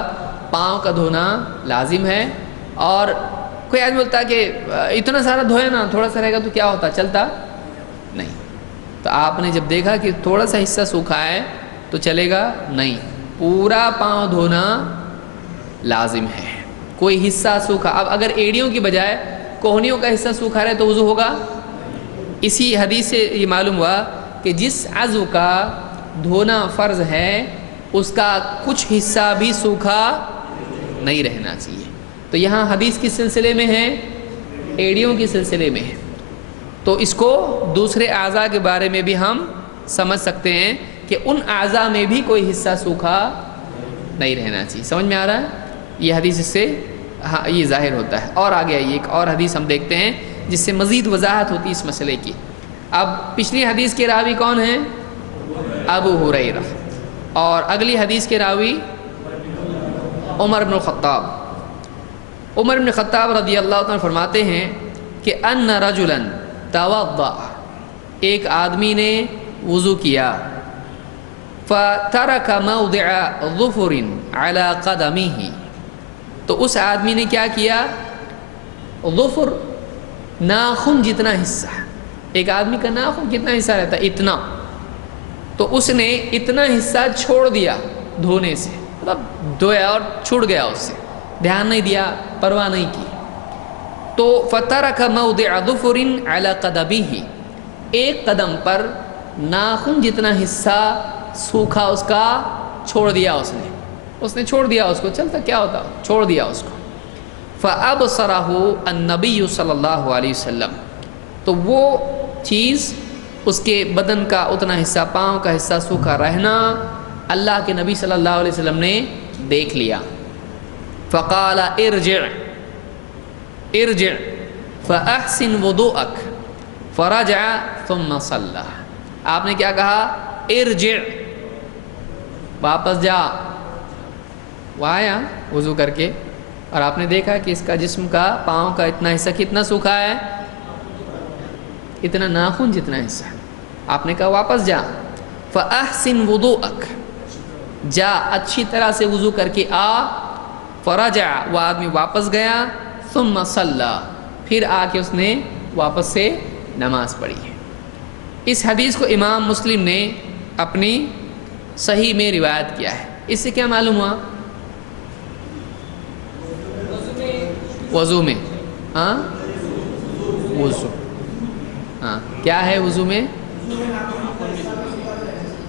پاؤں کا دھونا لازم ہے۔ اور کوئی آدمی بولتا کہ اتنا سارا دھویا نا، تھوڑا سا رہے گا تو کیا ہوتا، چلتا نہیں۔ تو آپ نے جب دیکھا کہ تھوڑا سا حصہ سوکھا ہے تو چلے گا نہیں، پورا پاؤں دھونا لازم ہے۔ کوئی حصہ سوکھا، اب اگر ایڑیوں کی بجائے کوہنیوں کا حصہ سوکھا رہے تو وضو ہوگا؟ اسی حدیث سے یہ معلوم ہوا کہ جس عضو کا دھونا فرض ہے اس کا کچھ حصہ بھی سوکھا نہیں رہنا چاہیے۔ تو یہاں حدیث کس سلسلے میں ہے؟ ایڑیوں کے سلسلے میں ہے۔ تو اس کو دوسرے اعضاء کے بارے میں بھی ہم سمجھ سکتے ہیں کہ ان اعضاء میں بھی کوئی حصہ سوکھا نہیں رہنا چاہیے۔ سمجھ میں آ رہا ہے؟ یہ حدیث اس سے یہ ظاہر ہوتا ہے۔ اور آگے آئیے، ایک اور حدیث ہم دیکھتے ہیں جس سے مزید وضاحت ہوتی ہے اس مسئلے کی۔ اب پچھلی حدیث کے راوی کون ہیں؟ ابو ہریرہ، اور اگلی حدیث کے راوی عمر بن الخطاب۔ عمر بن الخطاب رضی اللہ عنہ فرماتے ہیں کہ ان رجلا توضأ، ایک آدمی نے وضو کیا، فترک موضع ظفر علی قدمہ، تو اس آدمی نے کیا کیا؟ ظفر، ناخن جتنا حصہ، ایک آدمی کا ناخن کتنا حصہ رہتا ہے؟ اتنا، تو اس نے اتنا حصہ چھوڑ دیا دھونے سے، مطلب دھویا اور چھوڑ گیا، اس سے دھیان نہیں دیا، پرواہ نہیں کی۔ تو فترک موضع ظفر علی قدمہ، ایک قدم پر ناخن جتنا حصہ سوکھا اس کا چھوڑ دیا، اس نے چھوڑ دیا، اس کو چلتا کیا ہوتا، چھوڑ دیا اس کو۔ فَأَبْصَرَهُ النَّبِيُّ صلی اللہ علیہ وسلم، تو وہ چیز، اس کے بدن کا اتنا حصہ، پاؤں کا حصہ سوکھا رہنا اللہ کے نبی صلی اللہ علیہ وسلم نے دیکھ لیا۔ فَقَالَ ارجع فَأَحْسِنْ وُضُوءَكَ فَرَجَعَ ثُمَّ صَلَّى، آپ نے کیا کہا؟ ارجع، واپس جا۔ وہ آیا وضو کر کے، اور آپ نے دیکھا کہ اس کا جسم کا، پاؤں کا اتنا حصہ کتنا سوکھا ہے؟ اتنا ناخن جتنا حصہ۔ آپ نے کہا واپس جا، فَأَحْسِنْ وُضُوءَكَ، جا اچھی طرح سے وضو کر کے آ۔ فرجع، وہ آدمی واپس گیا، ثم صلی، پھر آ کے اس نے واپس سے نماز پڑھی ہے۔ اس حدیث کو امام مسلم نے اپنی صحیح میں روایت کیا ہے۔ اس سے کیا معلوم ہوا؟ وضو میں، ہاں وضو، ہاں کیا ہے وضو میں؟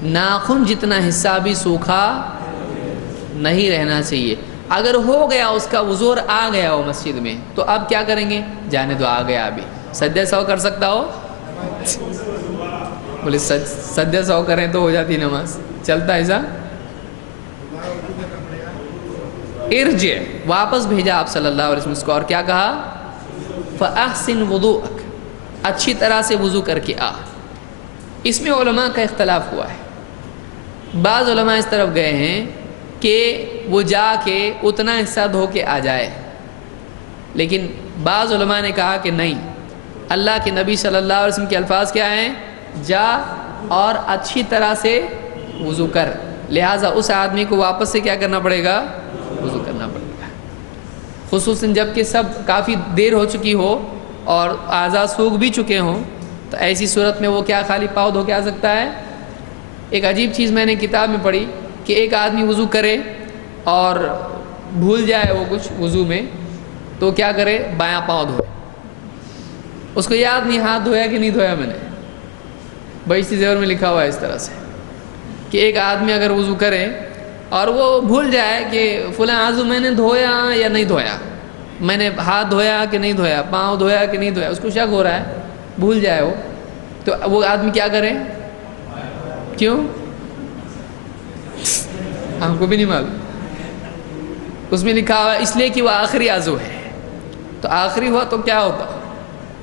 ناخن جتنا حصہ بھی سوکھا نہیں رہنا چاہیے۔ اگر ہو گیا اس کا وضو اور آ گیا وہ مسجد میں تو اب کیا کریں گے؟ جانے دو، آ گیا ابھی۔ سجدہ سہو کر سکتا ہو؟ بولے سجدہ سہو کریں تو ہو جاتی نماز، چلتا ایسا؟ ارجع، واپس بھیجا آپ صلی اللہ علیہ وسلم اس کو، اور کیا کہا؟ فَأَحْسِنْ وُضُوءَكَ، اچھی طرح سے وضو کر کے آ۔ اس میں علماء کا اختلاف ہوا ہے۔ بعض علماء اس طرف گئے ہیں کہ وہ جا کے اتنا حصہ دھو کے آ جائے، لیکن بعض علماء نے کہا کہ نہیں، اللہ کے نبی صلی اللہ علیہ وسلم کے الفاظ کیا ہیں؟ جا اور اچھی طرح سے وضو کر، لہٰذا اس آدمی کو واپس سے کیا کرنا پڑے گا؟ وضو کرنا پڑے گا، خصوصاً جب کہ سب کافی دیر ہو چکی ہو اور اعضاء سوکھ بھی چکے ہوں، تو ایسی صورت میں وہ کیا خالی پاؤں دھو کے آ سکتا ہے؟ ایک عجیب چیز میں نے کتاب میں پڑھی کہ ایک آدمی وضو کرے اور بھول جائے وہ کچھ وضو میں، تو کیا کرے؟ بایاں پاؤں دھوئے۔ اس کو یاد نہیں ہاتھ دھویا کہ نہیں دھویا میں نے۔ بہشتی زیور میں لکھا ہوا ہے اس طرح سے کہ ایک آدمی اگر وضو کرے اور وہ بھول جائے کہ فلاں عضو میں نے دھویا یا نہیں دھویا، میں نے ہاتھ دھویا کہ نہیں دھویا، پاؤں دھویا کہ نہیں دھویا، اس کو شک ہو رہا ہے، بھول جائے وہ، تو وہ آدمی کیا کرے؟ کیوں؟ ہم کو بھی نہیں معلوم، اس میں لکھا ہوا ہے اس لیے کہ وہ آخری عضو ہے، تو آخری ہوا تو کیا ہوتا؟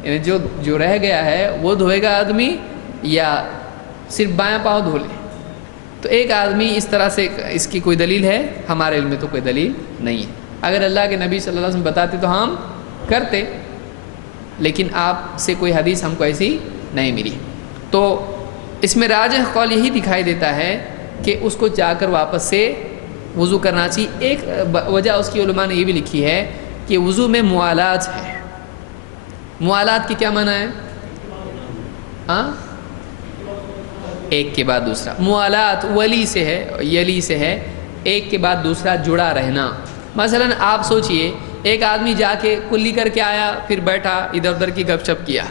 یعنی جو رہ گیا ہے وہ دھوئے گا آدمی یا صرف بایاں پاؤں دھو لے؟ تو ایک آدمی اس طرح سے، اس کی کوئی دلیل ہے؟ ہمارے علم میں تو کوئی دلیل نہیں ہے۔ اگر اللہ کے نبی صلی اللہ علیہ وسلم بتاتے تو ہم کرتے، لیکن آپ سے کوئی حدیث ہم کو ایسی نہیں ملی، تو اس میں راجح قول یہی دکھائی دیتا ہے کہ اس کو جا کر واپس سے وضو کرنا چاہیے۔ ایک وجہ اس کی علماء نے یہ بھی لکھی ہے کہ وضو میں موالات ہے۔ موالات کی کیا معنی ہے؟ ہاں، ایک کے بعد دوسرا۔ موالات ولی سے ہے، یلی سے ہے، ایک کے بعد دوسرا جڑا رہنا۔ مثلا آپ سوچئے ایک آدمی جا کے کلی کر کے آیا، پھر بیٹھا ادھر ادھر کی گپ شپ کیا،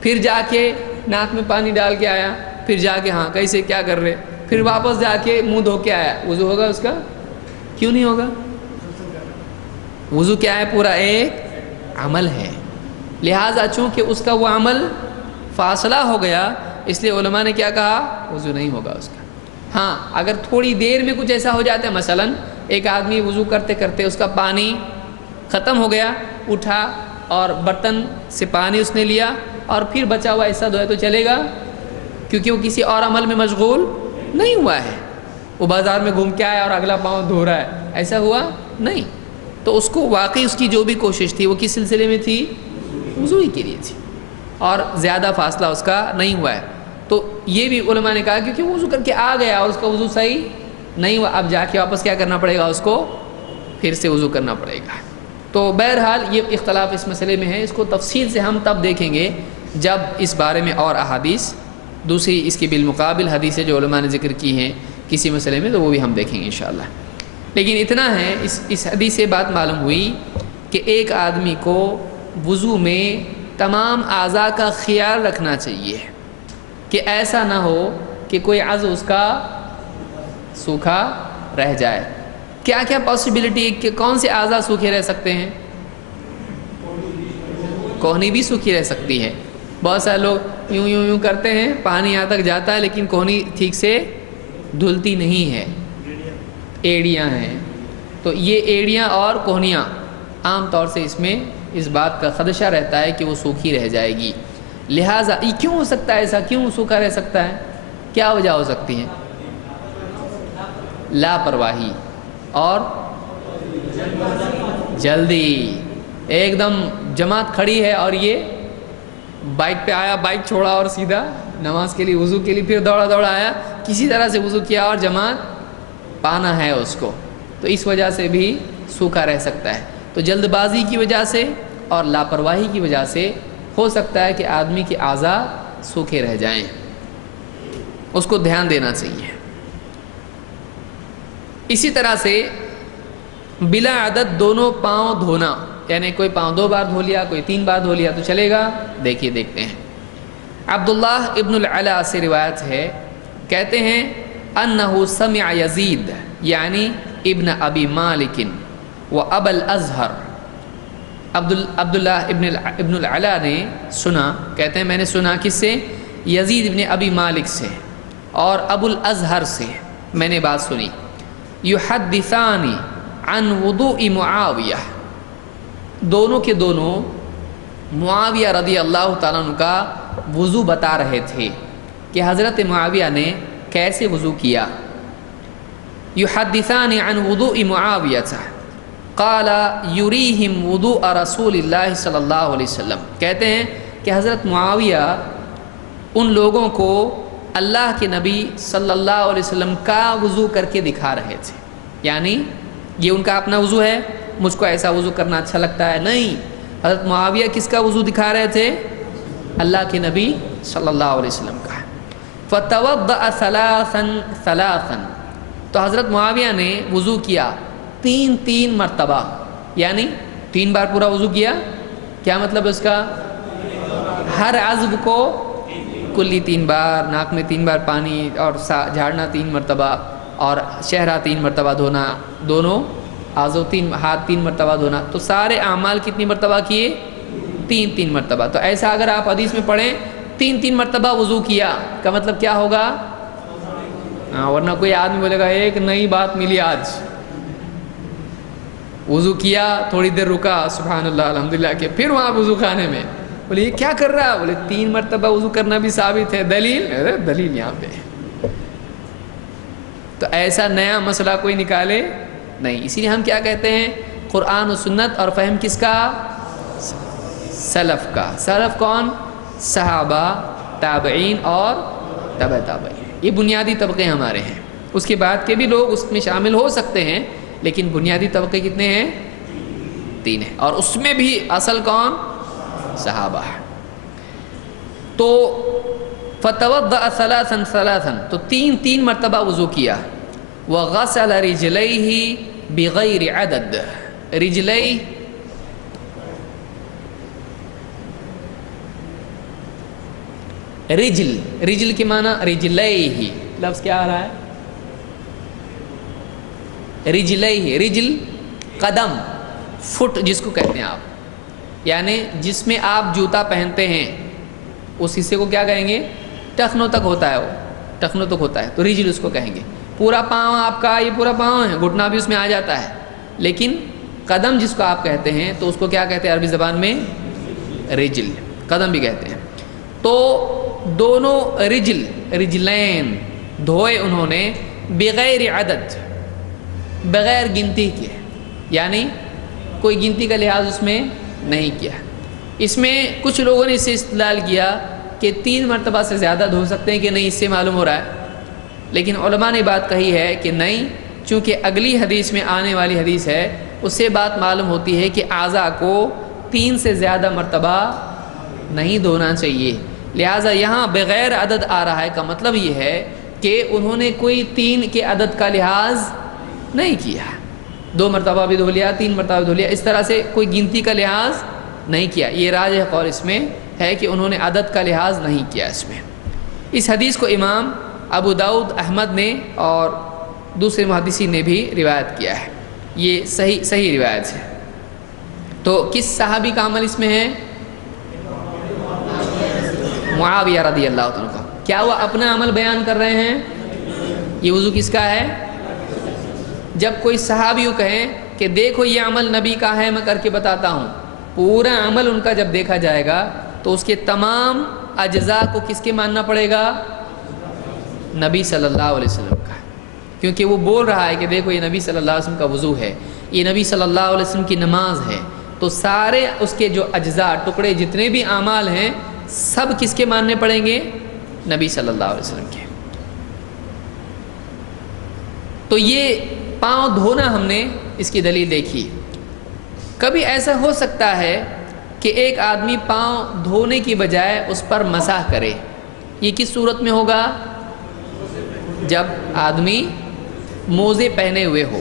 پھر جا کے ناک میں پانی ڈال کے آیا، پھر جا کے ہاں کیسے کیا کر رہے، پھر واپس جا کے منہ دھو کے آیا، وضو ہوگا اس کا؟ کیوں نہیں ہوگا؟ وضو کیا ہے؟ پورا ایک عمل ہے، لہٰذا چونکہ اس کا وہ عمل فاصلہ ہو گیا، اس لیے علماء نے کیا کہا؟ وضو نہیں ہوگا اس کا۔ ہاں اگر تھوڑی دیر میں کچھ ایسا ہو جاتا ہے، مثلا ایک آدمی وضو کرتے کرتے اس کا پانی ختم ہو گیا، اٹھا اور برتن سے پانی اس نے لیا اور پھر بچا ہوا ایسا دھویا تو چلے گا؟ کیونکہ وہ کسی اور عمل میں مشغول نہیں ہوا ہے، وہ بازار میں گھوم کے آیا اور اگلا پاؤں دھو رہا ہے، ایسا ہوا نہیں۔ تو اس کو واقعی اس کی جو بھی کوشش تھی وہ کس سلسلے میں تھی؟ وضو ہی کے لیے تھی، اور زیادہ فاصلہ اس کا نہیں ہوا ہے۔ تو یہ بھی علماء نے کہا کیونکہ وضو کر کے آ گیا اور اس کا وضو صحیح نہیں ہوا، اب جا کے واپس کیا کرنا پڑے گا؟ اس کو پھر سے وضو کرنا پڑے گا۔ تو بہرحال یہ اختلاف اس مسئلے میں ہے، اس کو تفصیل سے ہم تب دیکھیں گے جب اس بارے میں اور احادیث دوسری اس کے بالمقابل حدیثیں جو علماء نے ذکر کی ہیں کسی مسئلے میں، تو وہ بھی ہم دیکھیں گے انشاءاللہ۔ لیکن اتنا ہے، اس حدیث سے بات معلوم ہوئی کہ ایک آدمی کو وضو میں تمام اعضاء کا خیال رکھنا چاہیے کہ ایسا نہ ہو کہ کوئی عضو اس کا سوکھا رہ جائے۔ کیا کیا پاسبلٹی، کہ کون سے اعضاء سوکھے رہ سکتے ہیں؟ کوہنی بھی سوکھی رہ سکتی ہے۔ بہت سارے لوگ یوں یوں یوں کرتے ہیں، پانی یہاں تک جاتا ہے لیکن کوہنی ٹھیک سے دھلتی نہیں ہے، ایڑیاں ہیں، تو یہ ایڑیاں اور کوہنیاں عام طور سے اس میں اس بات کا خدشہ رہتا ہے کہ وہ سوکھی رہ جائے گی، لہٰذا یہ کیوں ہو سکتا ہے ایسا؟ کیوں سوکھا رہ سکتا ہے؟ کیا وجہ ہو سکتی ہیں؟ لاپرواہی اور جلدی، ایک دم جماعت کھڑی ہے اور یہ بائک پہ آیا، بائک چھوڑا اور سیدھا نماز کے لیے وضو کے لیے پھر دوڑا دوڑا آیا، کسی طرح سے وضو کیا اور جماعت پانا ہے اس کو، تو اس وجہ سے بھی سوکھا رہ سکتا ہے۔ تو جلد بازی کی وجہ سے اور لاپرواہی کی وجہ سے ہو سکتا ہے کہ آدمی کے اعضاء سوکھے رہ جائیں، اس کو دھیان دینا چاہیے۔ اسی طرح سے بلا عدد دونوں پاؤں دھونا، یعنی کوئی پاؤں 2 بار دھو لیا، کوئی 3 بار دھو لیا تو چلے گا؟ دیکھتے ہیں۔ عبداللہ ابن العلا سے روایت ہے، کہتے ہیں انہو سمع یزید، یعنی ابن ابی مالک و ابا الازہر، عبداللہ ابن العلا نے سنا، کہتے ہیں میں نے سنا کس سے؟ یزید ابن ابی مالک سے اور ابو الازہر سے میں نے بات سنی، یحدثانی عن وضوء معاویہ، دونوں کے دونوں معاویہ رضی اللہ تعالیٰ عنہ کا وضو بتا رہے تھے کہ حضرت معاویہ نے کیسے وضو کیا۔ یحدثان عن وضوء معاویہ قال یریہم وضوء رسول اللہ صلی اللہ علیہ وسلم، کہتے ہیں کہ حضرت معاویہ ان لوگوں کو اللہ کے نبی صلی اللہ علیہ وسلم کا وضو کر کے دکھا رہے تھے، یعنی یہ ان کا اپنا وضو ہے، مجھ کو ایسا وضو کرنا اچھا لگتا ہے، نہیں، حضرت معاویہ کس کا وضو دکھا رہے تھے؟ اللہ کے نبی صلی اللہ علیہ وسلم کا۔ فتوضأ ثلاثا، تو حضرت معاویہ نے وضو کیا تین مرتبہ، یعنی 3 بار پورا وضو کیا۔ کیا مطلب ہے اس کا؟ ہر عضو کو کلی 3 بار، ناک میں 3 بار پانی اور جھاڑنا 3 مرتبہ، اور چہرہ 3 مرتبہ دھونا، دونوں اعضاء ہاتھ 3 مرتبہ دھونا، تو سارے اعمال کتنی مرتبہ کیے؟ 3 مرتبہ۔ تو ایسا اگر آپ حدیث میں پڑھیں 3 مرتبہ وضو کیا کا مطلب کیا ہوگا؟ ورنہ کوئی آدمی بولے گا ایک نئی بات ملی آج، وضو کیا تھوڑی دیر رکا سبحان اللہ الحمدللہ کہ پھر وہاں وضو خانے میں، بولے یہ کیا کر رہا ہے؟ بولے 3 مرتبہ وضو کرنا بھی ثابت ہے، دلیل یہاں پہ۔ تو ایسا نیا مسئلہ کوئی نکالے نہیں، اسی لیے ہم کیا کہتے ہیں؟ قرآن و سنت اور فہم کس کا؟ سلف کا۔ سلف کون؟ صحابہ، تابعین اور تبع تابعین، یہ بنیادی طبقے ہمارے ہیں۔ اس کے بعد کے بھی لوگ اس میں شامل ہو سکتے ہیں، لیکن بنیادی طبقے کتنے ہیں؟ 3 ہیں، اور اس میں بھی اصل کون؟ صحابہ۔ تو فتوضأ ثلاثا، تو 3 مرتبہ وضو کیا۔ وغسل رجلیہ بغیر عدد، رجلی رجل کے معنی رجلیہ، لفظ کیا آ رہا ہے؟ رجلیہ، رجل قدم، فٹ جس کو کہتے ہیں آپ، یعنی جس میں آپ جوتا پہنتے ہیں اس حصے کو کیا کہیں گے؟ ٹخنوں تک ہوتا ہے، وہ ٹخنوں تک ہوتا ہے تو رجل اس کو کہیں گے۔ پورا پاؤں آپ کا، یہ پورا پاؤں ہے، گھٹنا بھی اس میں آ جاتا ہے، لیکن قدم جس کو آپ کہتے ہیں تو اس کو کیا کہتے ہیں عربی زبان میں؟ رجل، قدم بھی کہتے ہیں۔ تو دونوں رجلین دھوئے انہوں نے بغیر عدد، بغیر گنتی کے، یعنی کوئی گنتی کا لحاظ اس میں نہیں کیا۔ اس میں کچھ لوگوں نے اس سے استدلال کیا کہ 3 مرتبہ سے زیادہ دھو سکتے ہیں کہ نہیں، اس سے معلوم ہو رہا ہے، لیکن علماء نے بات کہی ہے کہ نہیں، چونکہ اگلی حدیث میں آنے والی حدیث ہے اس سے بات معلوم ہوتی ہے کہ اعضاء کو 3 سے زیادہ مرتبہ نہیں دھونا چاہیے، لہٰذا یہاں بغیر عدد آ رہا ہے کا مطلب یہ ہے کہ انہوں نے کوئی 3 کے عدد کا لحاظ نہیں کیا، 2 مرتبہ بھی دھو لیا، 3 مرتبہ بھی دھو لیا، اس طرح سے کوئی گنتی کا لحاظ نہیں کیا۔ یہ راجح قول اس میں ہے کہ انہوں نے عدد کا لحاظ نہیں کیا اس میں۔ اس حدیث کو امام ابو داؤد، احمد نے اور دوسرے محدثین نے بھی روایت کیا ہے، یہ صحیح روایت ہے۔ تو کس صحابی کا عمل اس میں ہے؟ معاویہ رضی اللہ عنہ کا۔ کیا وہ اپنا عمل بیان کر رہے ہیں؟ یہ وضو کس کا ہے؟ جب کوئی صحابی یوں کہیں کہ دیکھو یہ عمل نبی کا ہے، میں کر کے بتاتا ہوں، پورا عمل ان کا جب دیکھا جائے گا تو اس کے تمام اجزاء کو کس کے ماننا پڑے گا؟ نبی صلی اللہ علیہ وسلم کا، کیونکہ وہ بول رہا ہے کہ دیکھو یہ نبی صلی اللہ علیہ وسلم کا وضو ہے، یہ نبی صلی اللہ علیہ وسلم کی نماز ہے، تو سارے اس کے جو اجزاء، ٹکڑے، جتنے بھی اعمال ہیں سب کس کے ماننے پڑیں گے؟ نبی صلی اللہ علیہ وسلم کے۔ تو یہ پاؤں دھونا ہم نے اس کی دلیل دیکھی۔ کبھی ایسا ہو سکتا ہے کہ ایک آدمی پاؤں دھونے کی بجائے اس پر مسح کرے، یہ کس صورت میں ہوگا؟ جب آدمی موزے پہنے ہوئے ہو،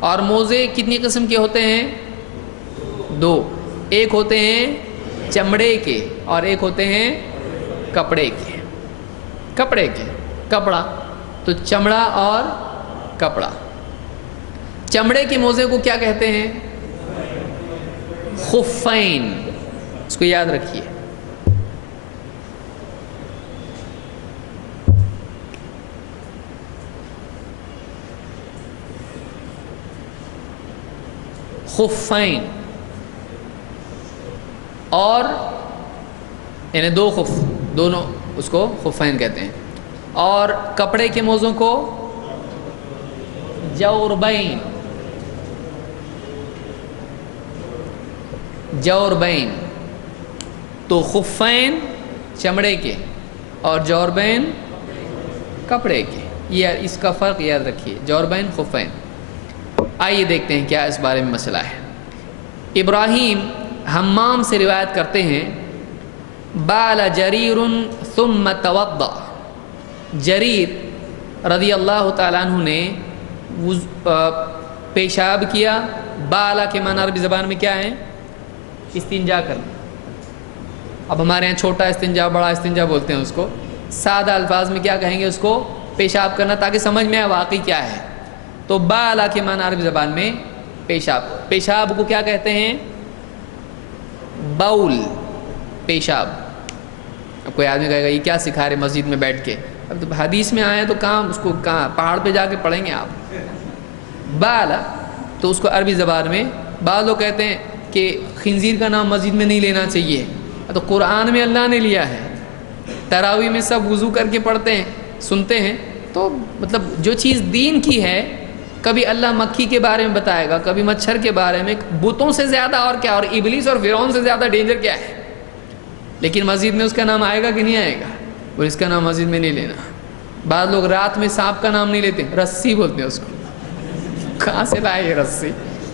اور موزے کتنی قسم کے ہوتے ہیں؟ 2، ایک ہوتے ہیں چمڑے کے اور ایک ہوتے ہیں کپڑے کے۔ کپڑا تو چمڑا اور کپڑا، چمڑے کے موزے کو کیا کہتے ہیں؟ خفین. اس کو یاد رکھیے. خفین، اور یعنی دو خف، دونوں اس کو خفین کہتے ہیں. اور کپڑے کے موزوں کو جوربین. جوربین. تو خفین چمڑے کے اور جوربین کپڑے کے. یہ اس کا فرق یاد رکھیے، جوربین خفین. آئیے دیکھتے ہیں کیا اس بارے میں مسئلہ ہے. ابراہیم حمام سے روایت کرتے ہیں، بال جریر ثم توضأ. جریر رضی اللہ تعالیٰ عنہ نے پیشاب کیا. بالا کے معنی عربی زبان میں کیا ہے؟ استنجا کرنا. اب ہمارے یہاں چھوٹا استنجا، بڑا استنجا بولتے ہیں اس کو. سادہ الفاظ میں کیا کہیں گے اس کو؟ پیشاب کرنا، تاکہ سمجھ میں آئے واقعی کیا ہے. تو بالا کے معنی عربی زبان میں پیشاب. پیشاب کو کیا کہتے ہیں؟ باول. پیشاب. اب کوئی آدمی کہے گا یہ کیا سکھا رہے مسجد میں بیٹھ کے؟ اب تو حدیث میں آئے تو کہاں اس کو، کہاں پہاڑ پہ جا کے پڑھیں گے آپ؟ بالا تو اس کو عربی زبان میں، بعض لوگ کہتے ہیں کہ خنزیر کا نام مسجد میں نہیں لینا چاہیے. تو قرآن میں اللہ نے لیا ہے. تراویح میں سب وضو کر کے پڑھتے ہیں، سنتے ہیں. تو مطلب جو چیز دین کی ہے، کبھی اللہ مکھی کے بارے میں بتائے گا، کبھی مچھر کے بارے میں. بتوں سے زیادہ اور کیا، اور ابلیس اور فرعون سے زیادہ ڈینجر کیا ہے؟ لیکن مسجد میں اس کا نام آئے گا کہ نہیں آئے گا؟ اور اس کا نام مسجد میں نہیں لینا. بعض لوگ رات میں سانپ کا نام نہیں لیتے، رسی بولتے ہیں اس کو. کہاں سے لائے یہ رسی؟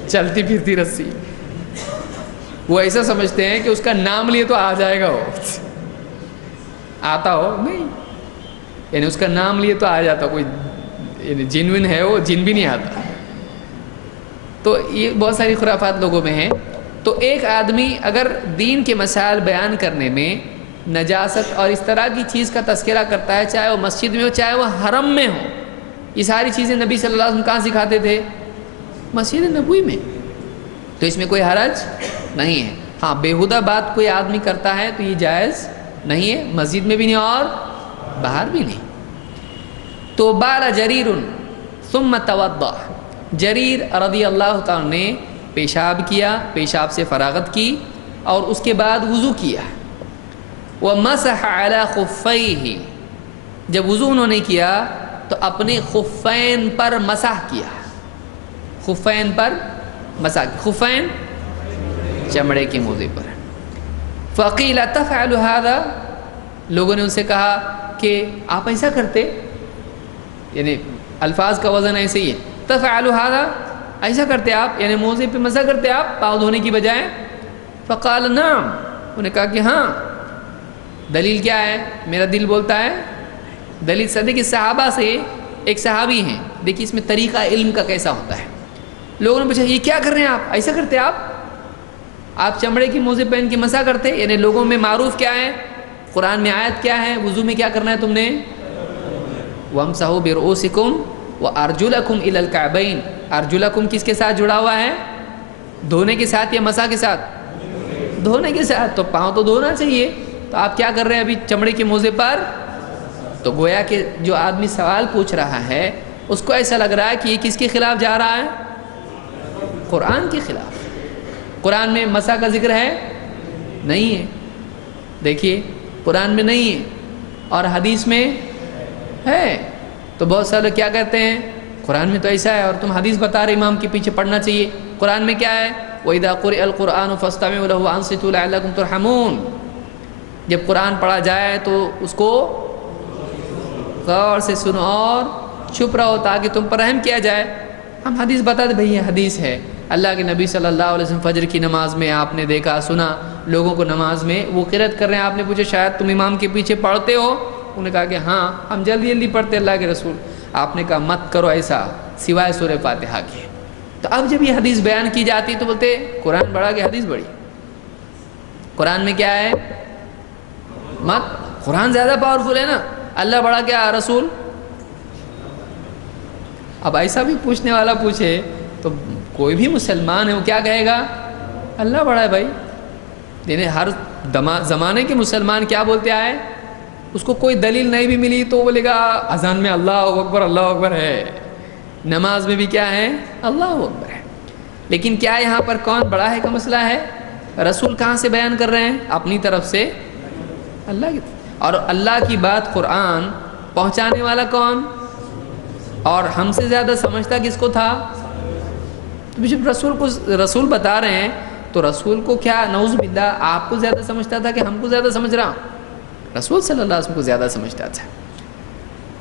چلتی پھرتی رسی. وہ ایسا سمجھتے ہیں کہ اس کا نام لیے تو آ جائے گا. وہ آتا ہو نہیں، یعنی اس کا نام لیے تو آ جاتا. کوئی یعنی جنوین ہے، وہ جن بھی نہیں آتا. تو یہ بہت ساری خرافات لوگوں میں ہیں. تو ایک آدمی اگر دین کے مسائل بیان کرنے میں نجاست اور اس طرح کی چیز کا تذکرہ کرتا ہے، چاہے وہ مسجد میں ہو چاہے وہ حرم میں ہو، یہ ساری چیزیں نبی صلی اللہ علیہ وسلم کہاں سکھاتے تھے؟ مسجد نبوی میں. تو اس میں کوئی حرج نہیں ہے. ہاں بیہودہ بات کوئی آدمی کرتا ہے تو یہ جائز نہیں ہے، مسجد میں بھی نہیں اور باہر بھی نہیں. تو بال جریر ثم توضأ. جریر رضی اللہ تعالیٰ نے پیشاب کیا، پیشاب سے فراغت کی، اور اس کے بعد وضو کیا. ومسح على خفیہ. جب وضو انہوں نے کیا تو اپنے خفین پر مسح کیا. خفین پر مسح. خفین چمڑے کے موزے پر. فقیل تفعل هذا. لوگوں نے ان سے کہا کہ آپ ایسا کرتے، یعنی الفاظ کا وزن ایسے ہی ہے. تفعل هذا، ایسا کرتے آپ، یعنی موزے پہ مسح کرتے آپ پاؤں دھونے کی بجائے. فقال نعم. انہوں نے کہا کہ ہاں. دلیل کیا ہے؟ میرا دل بولتا ہے. دلیل سے دیکھیے، صحابہ سے ایک صحابی ہیں، دیکھیے اس میں طریقہ علم کا کیسا ہوتا ہے. لوگوں نے پوچھا یہ کیا کر رہے ہیں آپ، ایسا کرتے آپ چمڑے کی موزے پہن کے مسح کرتے؟ یعنی لوگوں میں معروف کیا ہے، قرآن میں آیت کیا ہے، وضو میں کیا کرنا ہے تم نے؟ وَامْسَحُوا بِرُؤُوسِكُمْ وَأَرْجُلَكُمْ إِلَى الْكَعْبَيْنِ. ارجلکم کس کے ساتھ جڑا ہوا ہے؟ دھونے کے ساتھ یا مسح کے ساتھ؟ دھونے کے ساتھ. تو پاؤں تو دھونا چاہیے. تو آپ کیا کر رہے ہیں ابھی چمڑے کے موزے پر؟ تو گویا کہ جو آدمی سوال پوچھ رہا ہے اس کو ایسا لگ رہا ہے کہ یہ کس کے خلاف جا رہا ہے؟ قرآن کے خلاف. قرآن میں مسح کا ذکر ہے؟ نہیں ہے. دیکھیے قرآن میں نہیں ہے اور حدیث میں ہے. تو بہت سارے لوگ کیا کہتے ہیں، قرآن میں تو ایسا ہے اور تم حدیث بتا رہے امام کے پیچھے پڑھنا چاہیے. قرآن میں کیا ہے؟ وَإِذَا قُرِئَ الْقُرْآنُ فَاسْتَمِعُوا لَهُ وَأَنصِتُوا لَعَلَّكُمْ تُرْحَمُونَ. جب قرآن پڑھا جائے تو اس کو غور سے سنو اور چھپ رہو تاکہ تم پر رحم کیا جائے. ہم حدیث بتا دیں بھئی یہ حدیث ہے. اللہ کے نبی صلی اللہ علیہ وسلم فجر کی نماز میں آپ نے دیکھا سنا لوگوں کو نماز میں وہ قرأت کر رہے ہیں. آپ نے پوچھا شاید تم امام کے پیچھے پڑھتے ہو؟ انہوں نے کہا کہ ہاں ہم جلدی جلدی پڑھتے اللہ کے رسول. آپ نے کہا مت کرو ایسا سوائے سورہ فاتحہ کے. تو اب جب یہ حدیث بیان کی جاتی تو بولتے قرآن بڑھا کہ حدیث بڑھی. قرآن میں کیا ہے؟ مت. قرآن زیادہ پاورفل ہے نا. اللہ بڑھا کیا رسول. اب ایسا بھی پوچھنے والا پوچھے تو کوئی بھی مسلمان ہے وہ کیا کہے گا؟ اللہ بڑا ہے بھائی. یعنی ہر زمانے کے مسلمان کیا بولتے آئے؟ اس کو کوئی دلیل نہیں بھی ملی تو بولے گا اذان میں اللہ اکبر ہے، نماز میں بھی کیا ہے؟ اللہ اکبر ہے. لیکن کیا یہاں پر کون بڑا ہے کا مسئلہ ہے؟ رسول کہاں سے بیان کر رہے ہیں؟ اپنی طرف سے اللہ کی طرف. اور اللہ کی بات قرآن پہنچانے والا کون؟ اور ہم سے زیادہ سمجھتا کس کو تھا؟ تو جب رسول بتا رہے ہیں تو رسول کو کیا نعوذ باللہ آپ کو زیادہ سمجھتا تھا کہ ہم کو زیادہ سمجھ رہا؟ رسول صلی اللہ علیہ وسلم کو زیادہ سمجھتا تھا.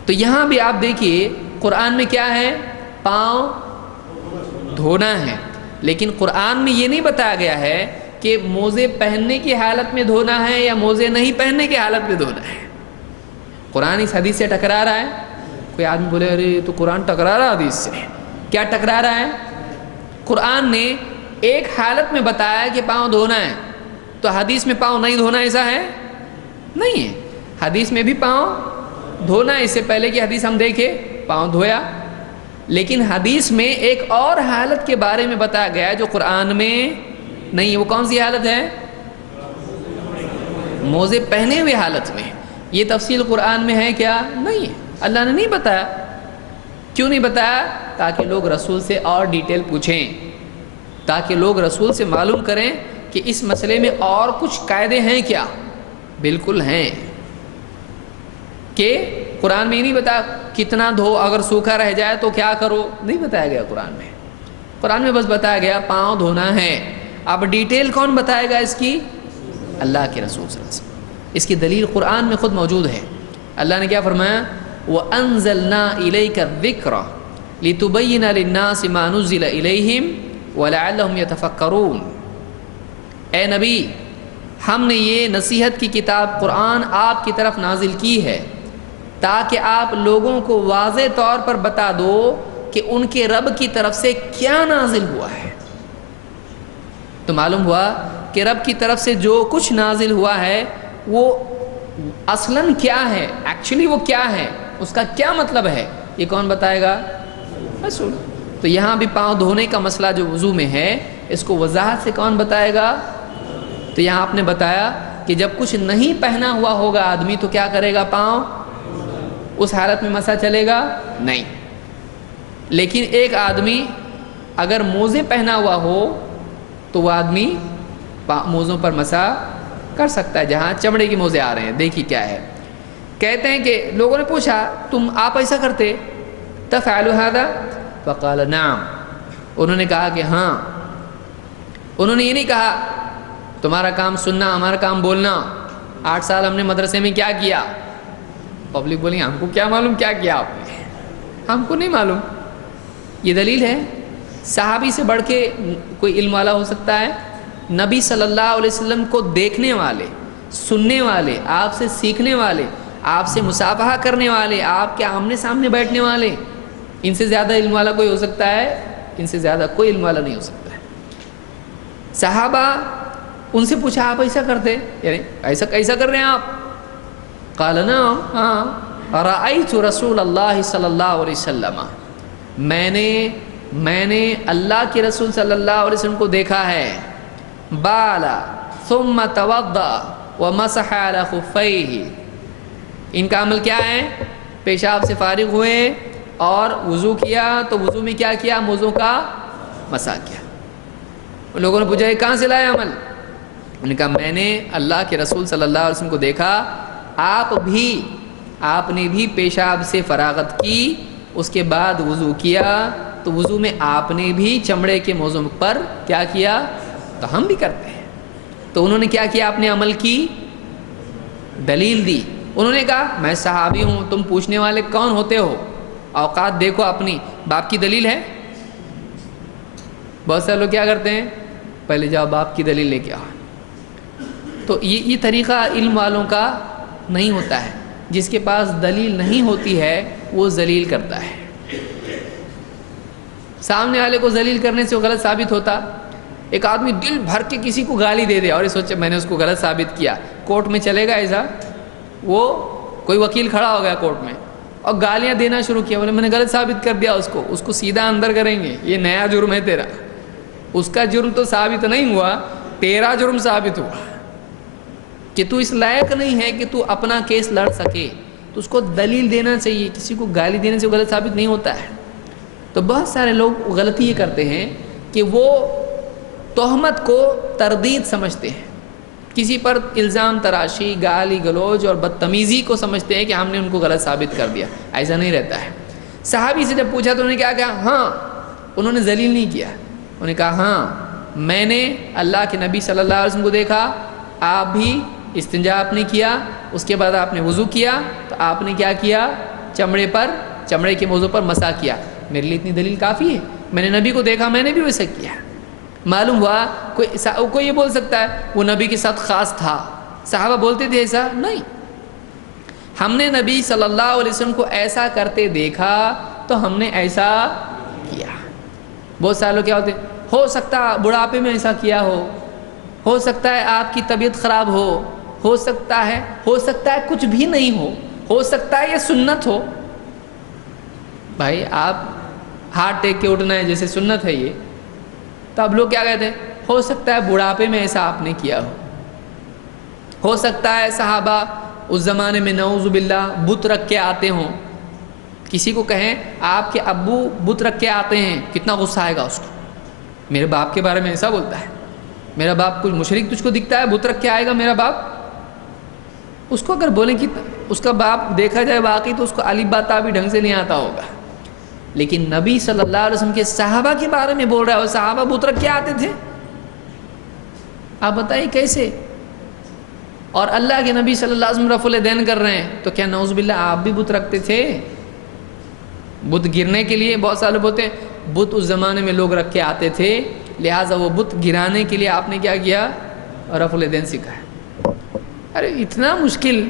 تو یہاں بھی آپ دیکھیے قرآن میں کیا ہے؟ پاؤں دھونا ہے. لیکن قرآن میں یہ نہیں بتایا گیا ہے کہ موزے پہننے کی حالت میں دھونا ہے یا موزے نہیں پہننے کی حالت میں دھونا ہے. قرآن اس حدیث سے ٹکرا رہا ہے. کوئی آدمی بولے ارے تو قرآن ٹکرا رہا حدیث سے. کیا ٹکرا رہا ہے؟ قرآن نے ایک حالت میں بتایا کہ پاؤں دھونا ہے، تو حدیث میں پاؤں نہیں دھونا ایسا ہے؟ نہیں ہے. حدیث میں بھی پاؤں دھونا ہے. اس سے پہلے کی حدیث ہم دیکھے پاؤں دھویا. لیکن حدیث میں ایک اور حالت کے بارے میں بتایا گیا ہے جو قرآن میں نہیں ہے. وہ کون سی حالت ہے؟ موزے پہنے ہوئے حالت میں. یہ تفصیل قرآن میں ہے کیا؟ نہیں ہے. اللہ نے نہیں بتایا. کیوں نہیں بتایا؟ تاکہ لوگ رسول سے اور ڈیٹیل پوچھیں، تاکہ لوگ رسول سے معلوم کریں کہ اس مسئلے میں اور کچھ قاعدے ہیں کیا. بالکل ہیں. کہ قرآن میں ہی نہیں بتایا کتنا دھو، اگر سوکھا رہ جائے تو کیا کرو، نہیں بتایا گیا قرآن میں. قرآن میں بس بتایا گیا پاؤں دھونا ہے. اب ڈیٹیل کون بتائے گا اس کی؟ اللہ کے رسول صلی اللہ علیہ وسلم. اس کی دلیل قرآن میں خود موجود ہے. اللہ نے کیا فرمایا؟ وَأَنزَلْنَا إِلَيْكَ الذِّكْرَ لِتُبَيِّنَ لِلنَّاسِ مَا نُزِّلَ إِلَيْهِمْ وَلَعَلَّهُمْ يَتَفَكَّرُونَ. اے نبی، ہم نے یہ نصیحت کی کتاب قرآن آپ کی طرف نازل کی ہے تاکہ آپ لوگوں کو واضح طور پر بتا دو کہ ان کے رب کی طرف سے کیا نازل ہوا ہے. تو معلوم ہوا کہ رب کی طرف سے جو کچھ نازل ہوا ہے وہ اصلاً کیا ہے، ایکچولی وہ کیا ہے، اس کا کیا مطلب ہے، یہ کون بتائے گا؟ رسول. تو یہاں بھی پاؤں دھونے کا مسئلہ جو وضو میں ہے اس کو وضاحت سے کون بتائے گا؟ تو یہاں آپ نے بتایا کہ جب کچھ نہیں پہنا ہوا ہوگا آدمی تو کیا کرے گا؟ پاؤں اس حالت میں مسا چلے گا نہیں. لیکن ایک آدمی اگر موزے پہنا ہوا ہو تو وہ آدمی موزوں پر مسا کر سکتا ہے جہاں چمڑے کے موزے آ رہے ہیں. دیکھیے کیا ہے. کہتے ہیں کہ لوگوں نے پوچھا تم آپ ایسا کرتے؟ تفعل هذا؟ فقال نعم. انہوں نے کہا کہ ہاں. انہوں نے یہ نہیں کہا تمہارا کام سننا ہمارا کام بولنا. 8 سال ہم نے مدرسے میں کیا کیا؟ پبلک بولی ہم کو کیا معلوم کیا کیا آپ نے، ہم کو نہیں معلوم. یہ دلیل ہے. صحابی سے بڑھ کے کوئی علم والا ہو سکتا ہے؟ نبی صلی اللہ علیہ وسلم کو دیکھنے والے، سننے والے، آپ سے سیکھنے والے، آپ سے مصافحہ کرنے والے، آپ کے آمنے سامنے بیٹھنے والے، ان سے زیادہ علم والا کوئی ہو سکتا ہے؟ ان سے زیادہ کوئی علم والا نہیں ہو سکتا ہے. صحابہ ان سے پوچھا آپ ایسا کرتے، یعنی ایسا کر رہے ہیں آپ؟ قال نعم، ہاں. رأیت رسول اللہ صلی اللہ علیہ وسلم، میں نے اللہ کے رسول صلی اللہ علیہ وسلم کو دیکھا ہے. بالا ثم توضأ ومسح على خفيه. ان کا عمل کیا ہے؟ پیشاب سے فارغ ہوئے اور وضو کیا تو وضو میں کیا کیا؟ موزوں کا مسح کیا. لوگوں نے پوچھا یہ کہاں سے لائے عمل؟ انہوں نے کہا میں نے اللہ کے رسول صلی اللہ علیہ وسلم کو دیکھا، آپ نے بھی پیشاب سے فراغت کی، اس کے بعد وضو کیا تو وضو میں آپ نے بھی چمڑے کے موزوں پر کیا کیا؟ تو ہم بھی کرتے ہیں. تو انہوں نے کیا کیا؟ اپنے عمل کی دلیل دی. انہوں نے کہا میں صحابی ہوں، تم پوچھنے والے کون ہوتے ہو؟ اوقات دیکھو اپنی. باپ کی دلیل ہے؟ بہت سارے لوگ کیا کرتے ہیں؟ پہلے جاؤ باپ کی دلیل لے کے آؤ. تو یہ طریقہ علم والوں کا نہیں ہوتا ہے. جس کے پاس دلیل نہیں ہوتی ہے وہ ذلیل کرتا ہے. سامنے والے کو ذلیل کرنے سے وہ غلط ثابت ہوتا. ایک آدمی دل بھر کے کسی کو گالی دے دے اور یہ سوچے میں نے اس کو غلط ثابت کیا، کورٹ میں چلے گا ایسا؟ وہ کوئی وکیل کھڑا ہو گیا کورٹ میں اور گالیاں دینا شروع کیا. بولے میں نے غلط ثابت کر دیا اس کو سیدھا اندر کریں گے, یہ نیا جرم ہے تیرا. اس کا جرم تو ثابت نہیں ہوا, تیرا جرم ثابت ہوا کہ تو اس لائق نہیں ہے کہ تو اپنا کیس لڑ سکے. تو اس کو دلیل دینا چاہیے. کسی کو گالی دینے سے غلط ثابت نہیں ہوتا ہے. تو بہت سارے لوگ غلطی یہ کرتے ہیں کہ وہ تہمت کو تردید سمجھتے ہیں, کسی پر الزام تراشی, گالی گلوچ اور بدتمیزی کو سمجھتے ہیں کہ ہم نے ان کو غلط ثابت کر دیا. ایسا نہیں رہتا ہے. صحابی سے جب پوچھا تو انہوں نے کیا کہا؟ ہاں, انہوں نے ذلیل نہیں کیا. انہوں نے کہا ہاں میں نے اللہ کے نبی صلی اللہ علیہ وسلم کو دیکھا, آپ بھی استنجا آپ نے کیا, اس کے بعد آپ نے وضو کیا, تو آپ نے کیا کیا؟ چمڑے کے موضوع پر مسح کیا. میرے لیے اتنی دلیل کافی ہے. میں نے نبی کو دیکھا, میں نے بھی ویسا کیا. معلوم ہوا کوئی یہ بول سکتا ہے وہ نبی کے ساتھ خاص تھا, صحابہ بولتے تھے ایسا؟ نہیں. ہم نے نبی صلی اللہ علیہ وسلم کو ایسا کرتے دیکھا تو ہم نے ایسا کیا. بہت سارے لوگ کیا ہوتے ہیں, ہو سکتا بڑھاپے میں ایسا کیا ہو سکتا ہے آپ کی طبیعت خراب ہو سکتا ہے کچھ بھی نہیں ہو سکتا ہے یہ سنت ہو. بھائی آپ ہاتھ ٹیک کے اٹھنا ہے جیسے سنت ہے یہ, تو اب لوگ کیا کہتے ہیں, ہو سکتا ہے بڑھاپے میں ایسا آپ نے کیا ہو سکتا ہے صحابہ اس زمانے میں نعوذ باللہ بت رکھ کے آتے ہوں. کسی کو کہیں آپ کے ابو بت رکھ کے آتے ہیں, کتنا غصہ آئے گا اس کو. میرے باپ کے بارے میں ایسا بولتا ہے, میرا باپ کچھ مشرک تجھ کو دکھتا ہے, بت رکھ کے آئے گا میرا باپ. اس کو اگر بولیں کہ اس کا باپ دیکھا جائے واقعی تو اس کو الف با تا بھی ڈھنگ سے نہیں آتا ہوگا, لیکن نبی صلی اللہ علیہ وسلم کے صحابہ کے بارے میں بول رہا ہے, وہ صحابہ بت رکھ کے آتے تھے. آپ بتائیے کیسے؟ اور اللہ کے نبی صلی اللہ علیہ وسلم رفع الیدین کر رہے ہیں, تو کیا نعوذ باللہ آپ بھی بت رکھتے تھے؟ بت گرنے کے لیے بہت سارے بولتے ہیں بت اس زمانے میں لوگ رکھ کے آتے تھے, لہٰذا وہ بت گرانے کے لیے آپ نے کیا کیا؟ رفع الیدین سکھایا. ارے اتنا مشکل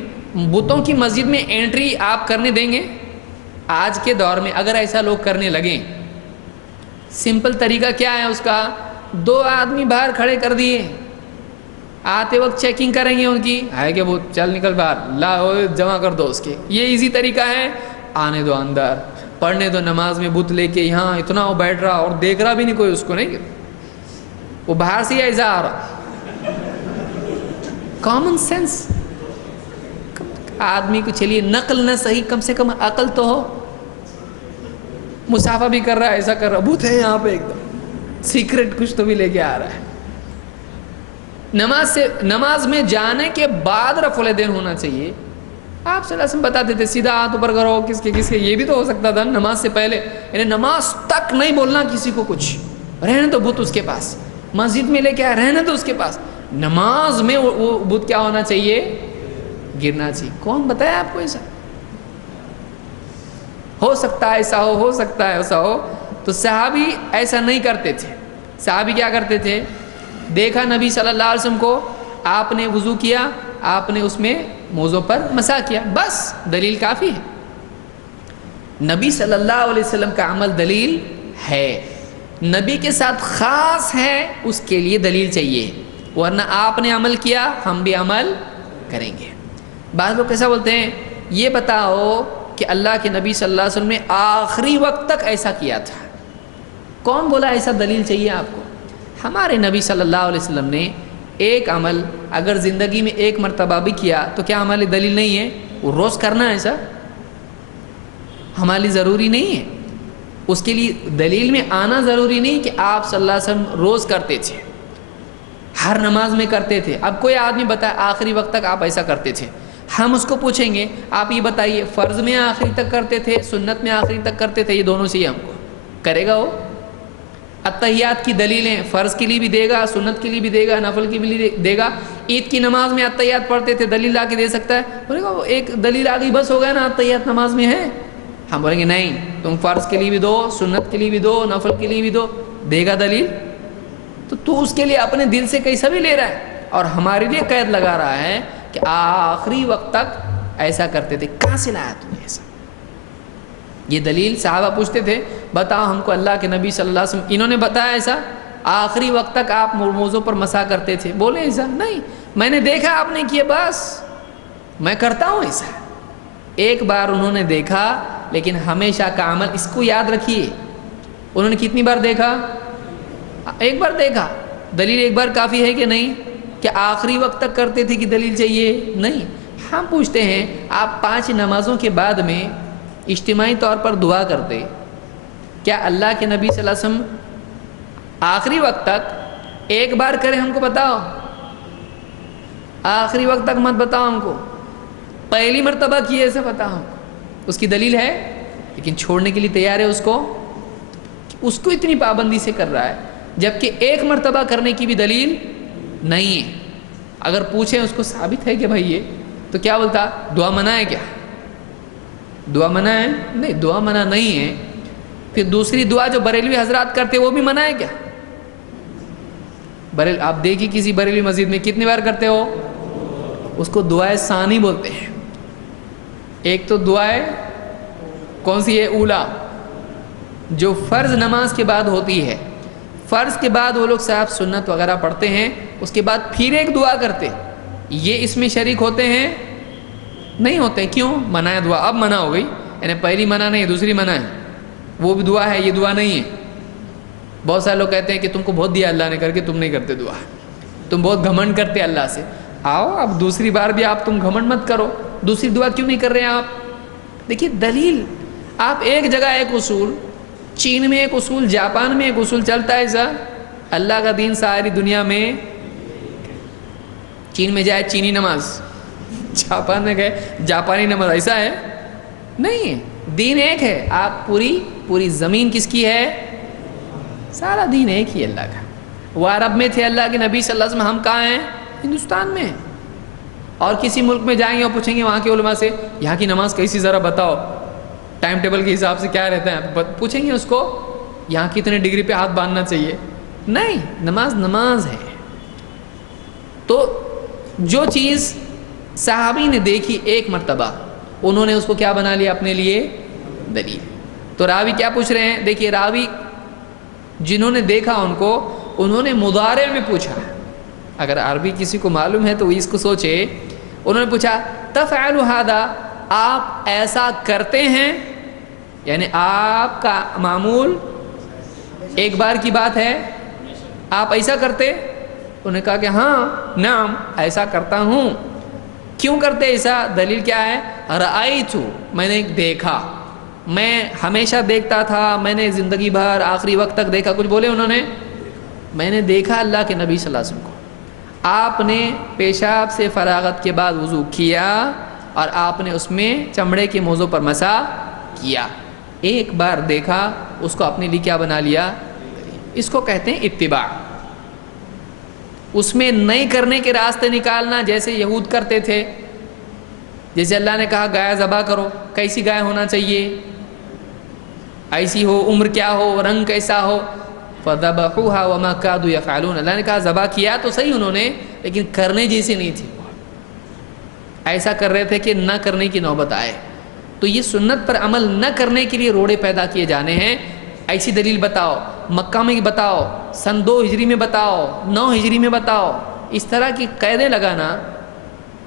بتوں کی مسجد میں انٹری آپ کرنے دیں گے؟ آج کے دور میں اگر ایسا لوگ کرنے لگیں, سمپل طریقہ کیا ہے اس کا؟ 2 آدمی باہر کھڑے کر دیے, آتے وقت چیکنگ کریں گے ان کی, ہے کہ وہ چل نکل باہر, لا جمع کر دو اس کے. یہ ایزی طریقہ ہے. آنے دو اندر, پڑھنے دو نماز میں بت لے کے, یہاں اتنا وہ بیٹھ رہا اور دیکھ رہا بھی نہیں کوئی اس کو, نہیں وہ باہر سے ایسا آ رہا. کامن سینس آدمی کو, چلیے نقل نہ صحیح کم سے کم عقل تو ہو. مسافہ بھی کر رہا ہے, ایسا کر رہا, بت ہے یہاں پہ ایک دم سیکرٹ کچھ تو بھی لے کے آ رہا ہے. نماز میں جانے کے بعد رفع الیدین ہونا چاہیے. آپ صلی اللہ علیہ وسلم بتاتے تھے سیدھا ہاتھ اوپر کرو, کس کے یہ بھی تو ہو سکتا تھا نماز سے پہلے, یعنی نماز تک نہیں بولنا کسی کو کچھ, رہنے تو بت اس کے پاس, مسجد میں لے کے آئے رہنے تو اس کے پاس, نماز میں وہ بت کیا ہونا چاہیے؟ گرنا چاہیے. کون بتایا آپ کو ایسا؟ ہو سکتا ہے ایسا ہو سکتا ہے ایسا ہو. تو صحابی ایسا نہیں کرتے تھے. صحابی کیا کرتے تھے؟ دیکھا نبی صلی اللہ علیہ وسلم کو, آپ نے وضو کیا, آپ نے اس میں موضوع پر مسح کیا, بس دلیل کافی ہے. نبی صلی اللہ علیہ وسلم کا عمل دلیل ہے, نبی کے ساتھ خاص ہے اس کے لیے دلیل چاہیے, ورنہ آپ نے عمل کیا ہم بھی عمل کریں گے. بعض لوگ کیسا بولتے ہیں, یہ بتاؤ کہ اللہ کے نبی صلی اللہ علیہ وسلم نے آخری وقت تک ایسا کیا تھا. کون بولا ایسا دلیل چاہیے آپ کو؟ ہمارے نبی صلی اللہ علیہ وسلم نے ایک عمل اگر زندگی میں ایک مرتبہ بھی کیا تو کیا ہمارے دلیل نہیں ہے وہ روز کرنا؟ ایسا ہمارے لیے ضروری نہیں ہے. اس کے لیے دلیل میں آنا ضروری نہیں کہ آپ صلی اللہ علیہ وسلم روز کرتے تھے, ہر نماز میں کرتے تھے. اب کوئی آدمی بتائے آخری وقت تک آپ ایسا کرتے تھے, ہم اس کو پوچھیں گے آپ یہ بتائیے فرض میں آخری تک کرتے تھے, سنت میں آخری تک کرتے تھے, یہ دونوں سے ہی ہم کو کرے گا. وہ اتحیات کی دلیلیں فرض کے لیے بھی دے گا, سنت کے لیے بھی دے گا, نفل کے لیے بھی دے گا. عید کی نماز میں اتحیات پڑھتے تھے, دلیل لا کے دے سکتا ہے؟ بولے گا وہ ایک دلیل آ گئی بس ہو گیا نا, اتحیات نماز میں ہے. ہم بولیں گے نہیں, تم فرض کے لیے بھی دو, سنت کے لیے بھی دو, نفل کے لیے بھی دو. دے گا دلیل؟ تو اس کے لیے اپنے دل سے کیسا بھی لے رہا ہے, اور ہمارے لیے قید لگا رہا ہے کہ آخری وقت تک ایسا کرتے تھے. کہاں سے لایا تم نے ایسا؟ یہ دلیل صحابہ پوچھتے تھے, بتاؤ ہم کو اللہ کے نبی صلی اللہ علیہ وسلم انہوں نے بتایا ایسا آخری وقت تک آپ موضوع پر مسح کرتے تھے؟ بولے ایسا نہیں, میں نے دیکھا آپ نے کیا, بس میں کرتا ہوں ایسا. ایک بار انہوں نے دیکھا لیکن ہمیشہ کا عمل. اس کو یاد رکھیے, انہوں نے کتنی بار دیکھا؟ ایک بار دیکھا. دلیل ایک بار کافی ہے کہ نہیں؟ کہ آخری وقت تک کرتے تھے کہ دلیل چاہیے؟ نہیں. ہم پوچھتے ہیں آپ 5 نمازوں کے بعد میں اجتماعی طور پر دعا کرتے, کیا اللہ کے نبی صلی اللہ علیہ وسلم آخری وقت تک ایک بار کریں؟ ہم کو بتاؤ, آخری وقت تک مت بتاؤ ہم کو, پہلی مرتبہ کیے ایسا بتاؤ ہم کو. اس کی دلیل ہے لیکن چھوڑنے کے لیے تیار ہے اس کو اتنی پابندی سے کر رہا ہے, جبکہ ایک مرتبہ کرنے کی بھی دلیل نہیں ہے. اگر پوچھیں اس کو ثابت ہے کہ بھائی یہ, تو کیا بولتا؟ دعا منع ہے کیا؟ دعا منع ہے؟ نہیں, دعا منع نہیں ہے. پھر دوسری دعا جو بریلوی حضرات کرتے وہ بھی منع ہے کیا؟ آپ دیکھیے کسی بریلوی مسجد میں کتنی بار کرتے ہو؟ اس کو دعائے ثانی بولتے ہیں. ایک تو دعائے کون سی ہے؟ اولا, جو فرض نماز کے بعد ہوتی ہے. فرض کے بعد وہ لوگ صاحب سنت وغیرہ پڑھتے ہیں, اس کے بعد پھر ایک دعا کرتے. یہ اس میں شریک ہوتے ہیں؟ نہیں ہوتے. کیوں؟ منع ہے دعا. اب منع ہو گئی, یعنی پہلی منع نہیں دوسری منع ہے. وہ بھی دعا ہے, یہ دعا نہیں ہے. بہت سارے لوگ کہتے ہیں کہ تم کو بہت دیا اللہ نے کر کے تم نہیں کرتے دعا, تم بہت گھمنڈ کرتے اللہ سے. آؤ اب دوسری بار بھی آپ تم گھمنڈ مت کرو, دوسری دعا کیوں نہیں کر رہے ہیں آپ؟ دیکھیے دلیل. آپ ایک جگہ ایک اصول, چین میں ایک اصول, جاپان میں ایک اصول چلتا ہے ایسا. اللہ کا دین ساری دنیا میں, چین میں جائے چینی نماز, جاپان میں گئے جاپانی نماز, ایسا ہے نہیں ہے. دین ایک ہے. آپ پوری زمین کس کی ہے؟ سارا دین ایک ہی اللہ کا. وہ عرب میں تھے اللہ کے نبی صلی اللہ علیہ وسلم, ہم کہاں ہیں؟ ہندوستان میں. اور کسی ملک میں جائیں گے اور پوچھیں گے وہاں کے علماء سے یہاں کی نماز کیسی ذرا بتاؤ, ٹائم ٹیبل کے حساب سے کیا رہتا ہے, پوچھیں گے اس کو یہاں کتنے ڈگری پہ ہاتھ باندھنا چاہیے؟ نہیں, نماز ہے. تو جو چیز صحابی نے دیکھی ایک مرتبہ, انہوں نے اس کو کیا بنا لیا اپنے لیے؟ دلیل. تو راوی کیا پوچھ رہے ہیں؟ دیکھیے راوی جنہوں نے دیکھا ان کو, انہوں نے مضارع میں پوچھا. اگر عربی کسی کو معلوم ہے تو اس کو سوچے. انہوں نے پوچھا تفعل هذا, آپ ایسا کرتے ہیں؟ یعنی آپ کا معمول ایک بار کی بات ہے, آپ ایسا کرتے؟ انہوں نے کہا کہ ہاں نعم ایسا کرتا ہوں. کیوں کرتے ایسا؟ دلیل کیا ہے؟ رأیت, میں نے دیکھا, میں ہمیشہ دیکھتا تھا, میں نے زندگی بھر آخری وقت تک دیکھا. کچھ بولے انہوں نے, میں نے دیکھا اللہ کے نبی صلی اللہ علیہ وسلم کو, آپ نے پیشاب سے فراغت کے بعد وضو کیا اور آپ نے اس میں چمڑے کے موضوع پر مسح کیا. ایک بار دیکھا, اس کو اپنے لیے کیا بنا لیا؟ اس کو کہتے ہیں اتباع. اس میں نہیں کرنے کے راستے نکالنا, جیسے یہود کرتے تھے. جیسے اللہ نے کہا گائے ذبح کرو, کیسی گائے ہونا چاہیے؟ ایسی ہو, عمر کیا ہو, رنگ کیسا ہو. فَذَبَحُوهَا وَمَا كَادُوا يَفْعَلُونَ, اللہ نے کہا ذبح کیا تو صحیح انہوں نے, لیکن کرنے جیسے نہیں تھی. ایسا کر رہے تھے کہ نہ کرنے کی نوبت آئے. تو یہ سنت پر عمل نہ کرنے کے لیے روڑے پیدا کیے جانے ہیں. ایسی دلیل بتاؤ, مکہ میں بتاؤ, سن 2 ہجری میں بتاؤ, 9 ہجری میں بتاؤ, اس طرح کی قیدیں لگانا.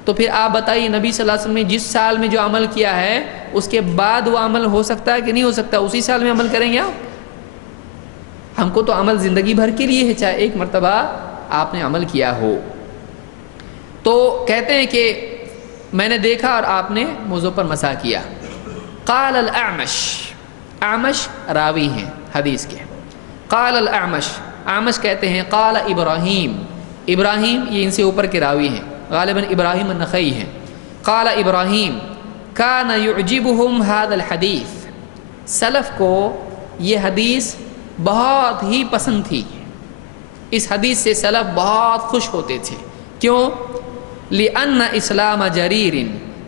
تو پھر آپ بتائیے نبی صلی اللہ علیہ وسلم نے جس سال میں جو عمل کیا ہے اس کے بعد وہ عمل ہو سکتا ہے کہ نہیں ہو سکتا؟ اسی سال میں عمل کریں گے آپ؟ ہم کو تو عمل زندگی بھر کے لیے ہے, چاہے ایک مرتبہ آپ نے عمل کیا ہو. تو کہتے ہیں کہ میں نے دیکھا اور آپ نے موضوع پر مسح کیا. قال الاعمش, اعمش راوی ہیں حدیث کے. قال الاعمش, اعمش کہتے ہیں قال ابراہیم, ابراہیم یہ ان سے اوپر کے راوی ہیں, غالباً ابراہیم النخعی ہیں. قال ابراہیم کان یعجبہم هذا الحدیث, سلف کو یہ حدیث بہت ہی پسند تھی. اس حدیث سے سلف بہت خوش ہوتے تھے. کیوں؟ لأن اسلام جریر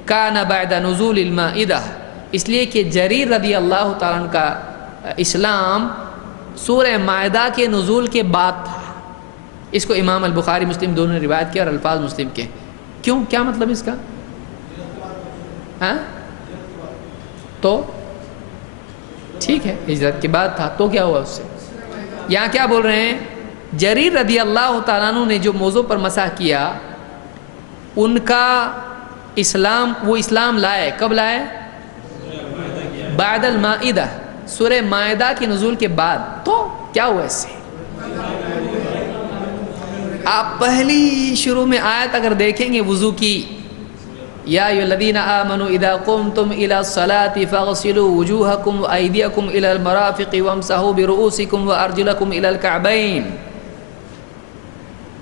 کان بعد نزول المائدہ, اس لیے کہ جریر رضی اللہ تعالیٰ عنہ کا اسلام سورہ مائدہ کے نزول کے بعد تھا. اس کو امام البخاری مسلم دونوں نے روایت کیا اور الفاظ مسلم کے. کیوں؟ کیا مطلب اس کا؟ ہاں تو ٹھیک ہے ہجرت کے بعد تھا تو کیا ہوا اس سے؟ یہاں کیا بول رہے ہیں؟ جریر رضی اللہ تعالیٰ عنہ نے جو موضوع پر مسح کیا, ان کا اسلام لائے، کب لائے؟ بعد المائدہ، سورہ مائدہ کے نزول کے بعد۔ تو کیا ہوا اس سے؟ آپ پہلی شروع میں آیت اگر دیکھیں گے وضو کی، یا ایھا الذین آمنوا اذا قمتم الى الصلاة فاغسلوا وجوہکم وایدیکم الى المرافق وامسحوا برؤوسکم وارجلکم الى الکعبین،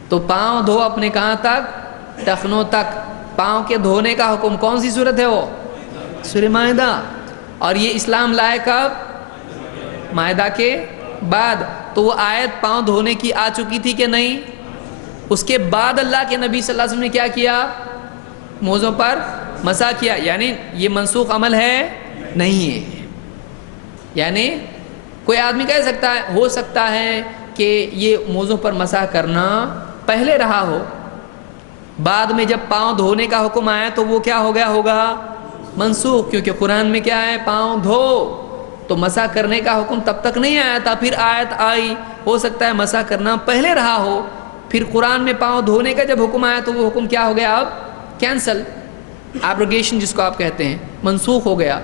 تو پاؤں دھو اپنے کہاں تک؟ ٹخنوں تک۔ پاؤں کے دھونے کا حکم کون سی صورت ہے وہ؟ سورہ مائدہ۔ اور یہ اسلام لائے کب؟ مائدہ کے بعد۔ تو وہ آیت پاؤں دھونے کی آ چکی تھی کہ نہیں؟ اس کے بعد اللہ کے نبی صلی اللہ علیہ وسلم نے کیا کیا؟ موزوں پر مسح کیا۔ یعنی یہ منسوخ عمل ہے؟ نہیں ہے۔ یعنی کوئی آدمی کہہ سکتا ہے، ہو سکتا ہے کہ یہ موزوں پر مسح کرنا پہلے رہا ہو، بعد میں جب پاؤں دھونے کا حکم آیا تو وہ کیا ہو گیا ہوگا؟ منسوخ، کیونکہ قرآن میں کیا ہے؟ پاؤں دھو۔ تو مسح کرنے کا حکم تب تک نہیں آیا تھا، پھر آیت آئی، ہو سکتا ہے مسح کرنا پہلے رہا ہو، پھر قرآن میں پاؤں دھونے کا جب حکم آیا تو وہ حکم کیا ہو گیا؟ اب کینسل، ایبروگیشن جس کو آپ کہتے ہیں، منسوخ ہو گیا۔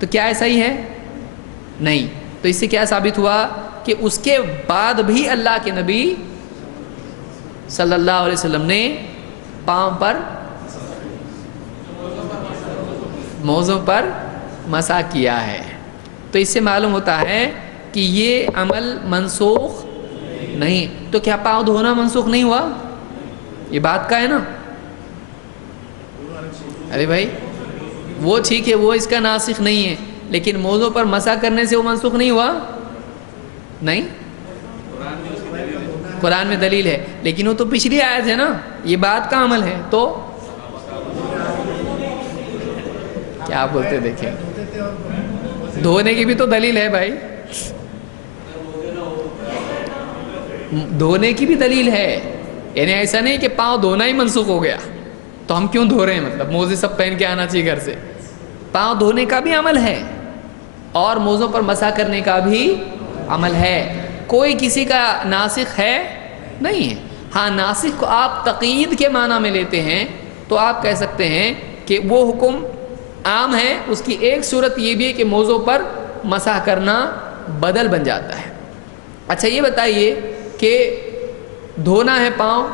تو کیا ایسا ہی ہے؟ نہیں۔ تو اس سے کیا ثابت ہوا کہ اس کے بعد بھی اللہ کے نبی صلی اللہ علیہ وسلم نے پاؤں پر، موزوں پر مسح کیا ہے۔ تو اس سے معلوم ہوتا ہے کہ یہ عمل منسوخ نہیں۔ تو کیا پاؤں دھونا منسوخ نہیں ہوا؟ یہ بات کا ہے نا؟ ارے بھائی وہ ٹھیک ہے، وہ اس کا ناسخ نہیں ہے، لیکن موضوع پر مسح کرنے سے وہ منسوخ نہیں ہوا؟ نہیں، قرآن میں دلیل ہے، لیکن وہ تو پچھلی آیت ہے نا، یہ بات کا عمل ہے۔ تو کیا آپ بولتے دیکھیں، دھونے کی بھی تو دلیل ہے بھائی، دھونے کی بھی دلیل ہے۔ یعنی ایسا نہیں کہ پاؤں دھونا ہی منسوخ ہو گیا تو ہم کیوں دھو رہے ہیں، مطلب موزے سب پہن کے آنا چاہیے گھر سے۔ پاؤں دھونے کا بھی عمل ہے اور موزوں پر مسح کرنے کا بھی عمل ہے، کوئی کسی کا ناسخ ہے نہیں ہے۔ ہاں ناسخ کو آپ تقیید کے معنی میں لیتے ہیں تو آپ کہہ سکتے ہیں کہ وہ حکم عام ہے، اس کی ایک صورت یہ بھی ہے کہ موزوں پر مسح کرنا بدل بن جاتا ہے۔ اچھا یہ بتائیے کہ دھونا ہے پاؤں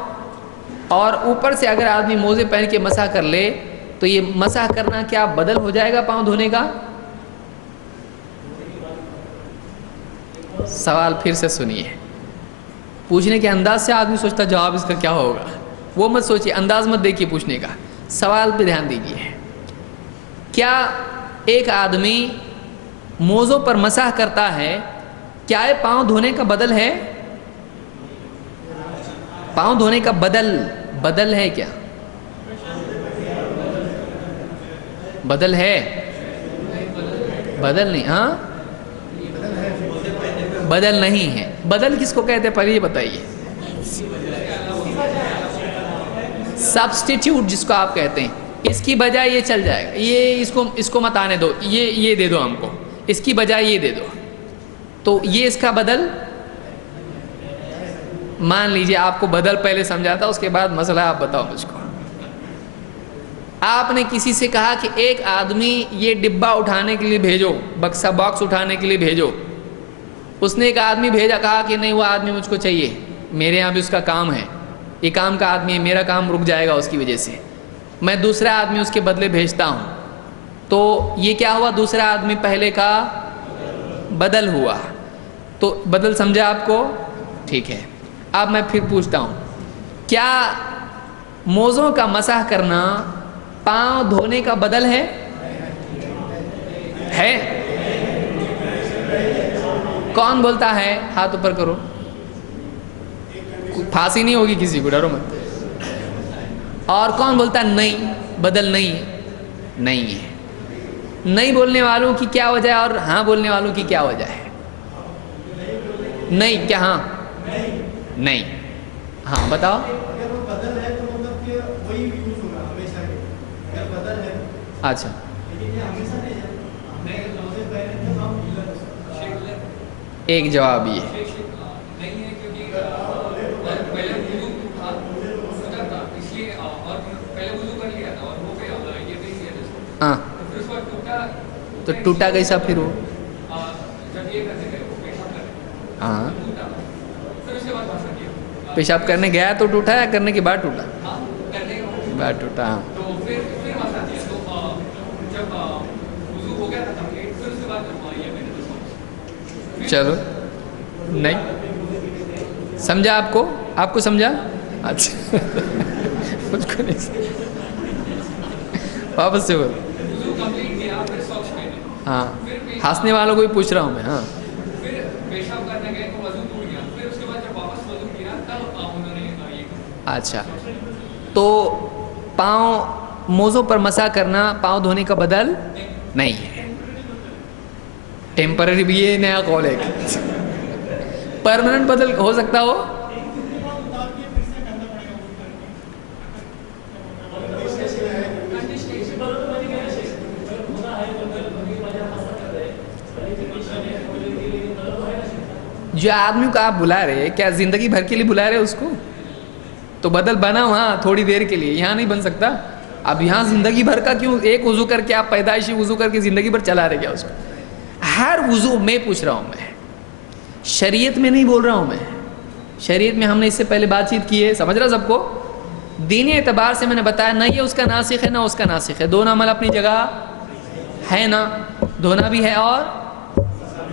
اور اوپر سے اگر آدمی موزے پہن کے مسح کر لے تو یہ مسح کرنا کیا بدل ہو جائے گا پاؤں دھونے کا؟ سوال پھر سے سنیے، پوچھنے کے انداز سے آدمی سوچتا جواب اس کا کیا ہوگا، وہ مت سوچیے، انداز مت دیکھیے پوچھنے کا، سوال پہ دھیان دیجیے۔ کیا ایک آدمی موزوں پر مسح کرتا ہے، کیا یہ پاؤں دھونے کا بدل ہے؟ پاؤں دھونے کا بدل ہے کیا؟ بدل ہے؟ بدل نہیں، ہاں بدل نہیں ہے۔ بدل کس کو کہتے ہیں پہلے یہ بتائیے؟ سبسٹیٹیوٹ جس کو آپ کہتے ہیں، اس کی بجائے یہ چل جائے گا، یہ اس کو مت آنے دو، یہ دے دو ہم کو، اس کی بجائے یہ دے دو، تو یہ اس کا بدل۔ مان لیجئے آپ کو بدل پہلے سمجھا تھا، اس کے بعد مسئلہ آپ بتاؤ مجھ کو۔ آپ نے کسی سے کہا کہ ایک آدمی یہ ڈبہ اٹھانے کے لیے بھیجو، بکسا باکس اٹھانے کے لیے بھیجو، اس نے ایک آدمی بھیجا، کہا کہ نہیں وہ آدمی مجھ کو چاہیے، میرے یہاں بھی اس کا کام ہے، یہ کام کا آدمی ہے، میرا کام رک جائے گا اس کی وجہ سے، میں دوسرا آدمی اس کے بدلے بھیجتا ہوں۔ تو یہ کیا ہوا؟ دوسرا آدمی پہلے کا بدل ہوا۔ تو بدل سمجھا آپ کو؟ ٹھیک ہے، اب میں پھر پوچھتا ہوں، کیا موزوں کا مسح کرنا پاؤں دھونے کا بدل ہے؟ ہے؟ کون بولتا ہے؟ ہاتھ اوپر کرو، پھانسی نہیں ہوگی کسی کو، ڈرو مت۔ اور کون بولتا ہے نہیں بدل نہیں ہے؟ نہیں ہے۔ نہیں بولنے والوں کی کیا وجہ ہے اور ہاں بولنے والوں کی کیا وجہ ہے؟ نہیں کیا؟ ہاں نہیں، ہاں بتاؤ۔ اچھا ایک جواب یہ تو ٹوٹا کیسا پھر وہ؟ ہاں پیشاب کرنے گیا تو ٹوٹا یا کرنے کے بعد ٹوٹا؟ بعد ٹوٹا. ہاں چلو نہیں سمجھا آپ کو سمجھا؟ اچھا مجھ کو نہیں واپس سے بول. ہاں ہنسنے والوں کو بھی پوچھ رہا ہوں میں. ہاں اچھا تو پاؤں موزوں پر مسح کرنا پاؤں دھونے کا بدل نہیں ہے. ٹیمپرری بھی یہ نیا قول ہے. پرماننٹ بدل ہو سکتا ہو. جو آدمی کو آپ بلا رہے کیا زندگی بھر کے لیے بلا رہے اس کو؟ تو بدل بنا وہاں تھوڑی دیر کے لیے, یہاں نہیں بن سکتا. اب یہاں زندگی بھر کا کیوں؟ ایک وضو کر کے آپ پیدائشی وضو کر کے زندگی بھر چلا رہے کیا اس کو؟ ہر وضو میں پوچھ رہا ہوں, میں شریعت میں نہیں بول رہا ہوں. میں شریعت میں ہم نے اس سے پہلے بات چیت کی ہے, سمجھ رہا سب کو. دینی اعتبار سے میں نے بتایا نہ یہ اس کا ناسخ ہے نہ اس کا ناسخ ہے, دونوں عمل اپنی جگہ ہے نا, دھونا بھی ہے اور.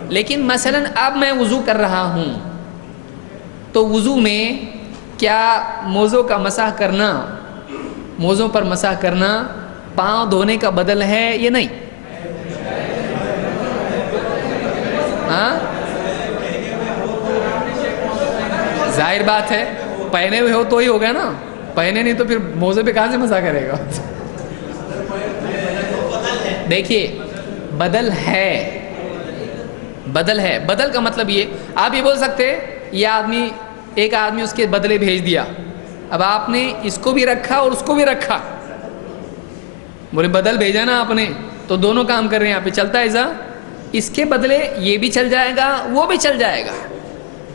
لیکن مثلا اب میں وضو کر رہا ہوں تو وضو میں کیا موزوں کا مسح کرنا, موزوں پر مسح کرنا پاؤں دھونے کا بدل ہے یا نہیں؟ ہاں ظاہر بات ہے, پہنے ہوئے ہو تو ہی ہوگا نا, پہنے نہیں تو پھر موزے پہ کہاں سے مسح کرے گا؟ دیکھیے بدل ہے, بدل ہے. بدل کا مطلب یہ, آپ یہ بول سکتے یہ آدمی, ایک آدمی اس کے بدلے بھیج دیا, اب آپ نے اس کو بھی رکھا اور اس کو بھی رکھا, بولے بدل بھیجا نا آپ نے تو دونوں کام کر رہے ہیں یہاں پہ, چلتا ہے ایسا؟ اس کے بدلے یہ بھی چل جائے گا وہ بھی چل جائے گا,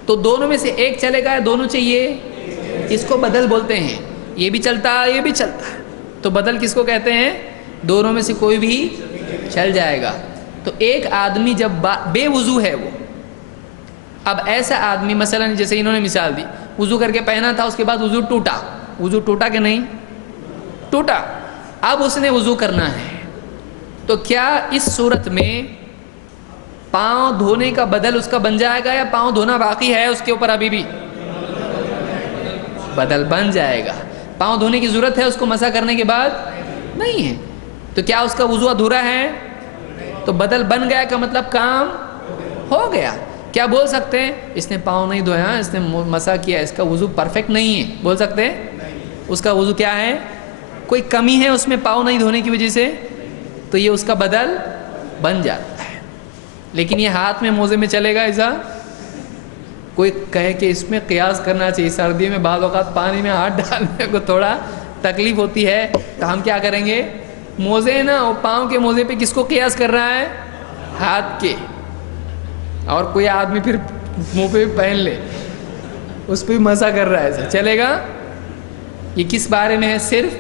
تو دونوں میں سے ایک چلے گا, دونوں چاہیے, اس کو بدل بولتے ہیں. یہ بھی چلتا ہے یہ بھی چلتا ہے, تو بدل کس کو کہتے ہیں؟ دونوں میں سے کوئی بھی چل جائے گا. تو ایک آدمی جب بے وضو ہے وہ, اب ایسا آدمی مثلا جیسے انہوں نے مثال دی, وضو کر کے پہنا تھا, اس کے بعد وضو ٹوٹا, وضو ٹوٹا کہ نہیں ٹوٹا, اب اس نے وضو کرنا ہے, تو کیا اس صورت میں پاؤں دھونے کا بدل اس کا بن جائے گا یا پاؤں دھونا باقی ہے اس کے اوپر ابھی بھی؟ بدل بن جائے گا. پاؤں دھونے کی ضرورت ہے اس کو مسح کرنے کے بعد نہیں ہے, تو کیا اس کا وضو ادھورا ہے؟ تو بدل بن گیا کا مطلب کام ہو گیا. کیا بول سکتے ہیں اس نے پاؤں نہیں دھویا, اس نے مسح کیا, اس کا وضو پرفیکٹ نہیں ہے؟ بول سکتے ہیں اس کا وضو کیا ہے, کوئی کمی ہے اس میں پاؤں نہیں دھونے کی وجہ سے, تو یہ اس کا بدل بن جاتا ہے. لیکن یہ ہاتھ میں موزے میں چلے گا ایسا؟ کوئی کہے کہ اس میں قیاس کرنا چاہیے, سردی میں بعض اوقات پانی میں ہاتھ ڈالنے کو تھوڑا تکلیف ہوتی ہے, تو ہم کیا کریں گے, موزے نا اور پاؤں کے موزے پہ کس کو قیاس کر رہا ہے؟ ہاتھ کے. اور کوئی آدمی پھر منہ پہ پہن لے, اس پہ بھی مسح کر رہا ہے, ایسا چلے گا؟ یہ کس بارے میں ہے؟ صرف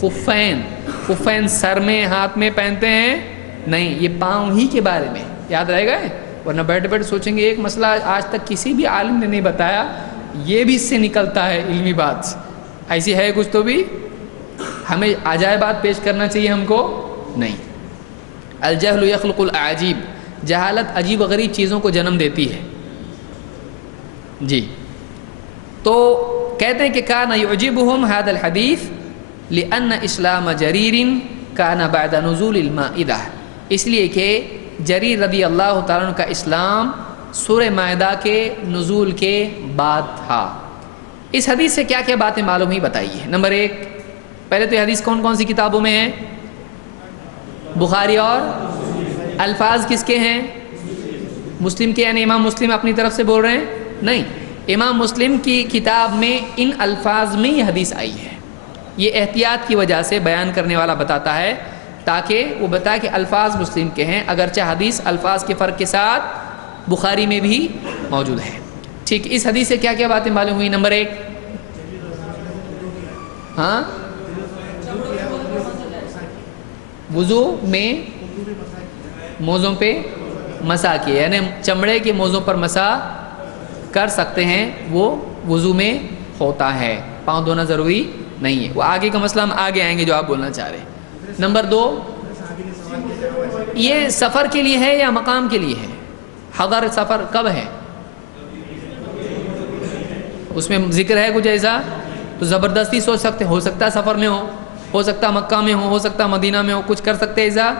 خفین. خفین سر میں ہاتھ میں پہنتے ہیں نہیں, یہ پاؤں ہی کے بارے میں یاد رہے گا. ورنہ بیٹھ بیٹھ سوچیں گے ایک مسئلہ آج تک کسی بھی عالم نے نہیں بتایا, یہ بھی اس سے نکلتا ہے علمی بات, ایسی ہے کچھ تو بھی ہمیں عجائبات پیش کرنا چاہیے ہم کو نہیں. الجہل یخلق العجیب, جہالت عجیب و غریب چیزوں کو جنم دیتی ہے. جی تو کہتے ہیں کہ کان یعجبہم ھذا الحدیث لأن اسلام جریر کان بعد نزول المائدہ, اس لیے کہ جریر رضی اللہ تعالیٰ عنہ کا اسلام سورہ مائدہ کے نزول کے بعد تھا. اس حدیث سے کیا کیا باتیں معلوم ہی بتائیے. نمبر ایک, پہلے تو یہ حدیث کون کون سی کتابوں میں ہے؟ بخاری, اور الفاظ کس کے ہیں؟ مسلم کے. یعنی امام مسلم اپنی طرف سے بول رہے ہیں؟ نہیں, امام مسلم کی کتاب میں ان الفاظ میں یہ حدیث آئی ہے. یہ احتیاط کی وجہ سے بیان کرنے والا بتاتا ہے تاکہ وہ بتائے کہ الفاظ مسلم کے ہیں, اگرچہ حدیث الفاظ کے فرق کے ساتھ بخاری میں بھی موجود ہے. ٹھیک, اس حدیث سے کیا کیا باتیں معلوم ہوئی؟ نمبر ایک, ہاں وضو میں موزوں پہ مسا کیا، یعنی چمڑے کے موزوں پر مسا کر سکتے ہیں، وہ وضو میں ہوتا ہے، پاؤں دھونا ضروری نہیں ہے۔ وہ آگے کا مسئلہ ہم آگے آئیں گے جو آپ بولنا چاہ رہے ہیں۔ نمبر 2، یہ سفر کے لیے ہے یا مقام کے لیے ہے؟ حضر سفر کب ہے؟ اس میں ذکر ہے کچھ ایسا؟ تو زبردستی سوچ سکتے، ہو سکتا ہے سفر میں ہو سکتا ہے مکہ میں ہو سکتا ہے مدینہ میں ہو، کچھ کر سکتے ایسا؟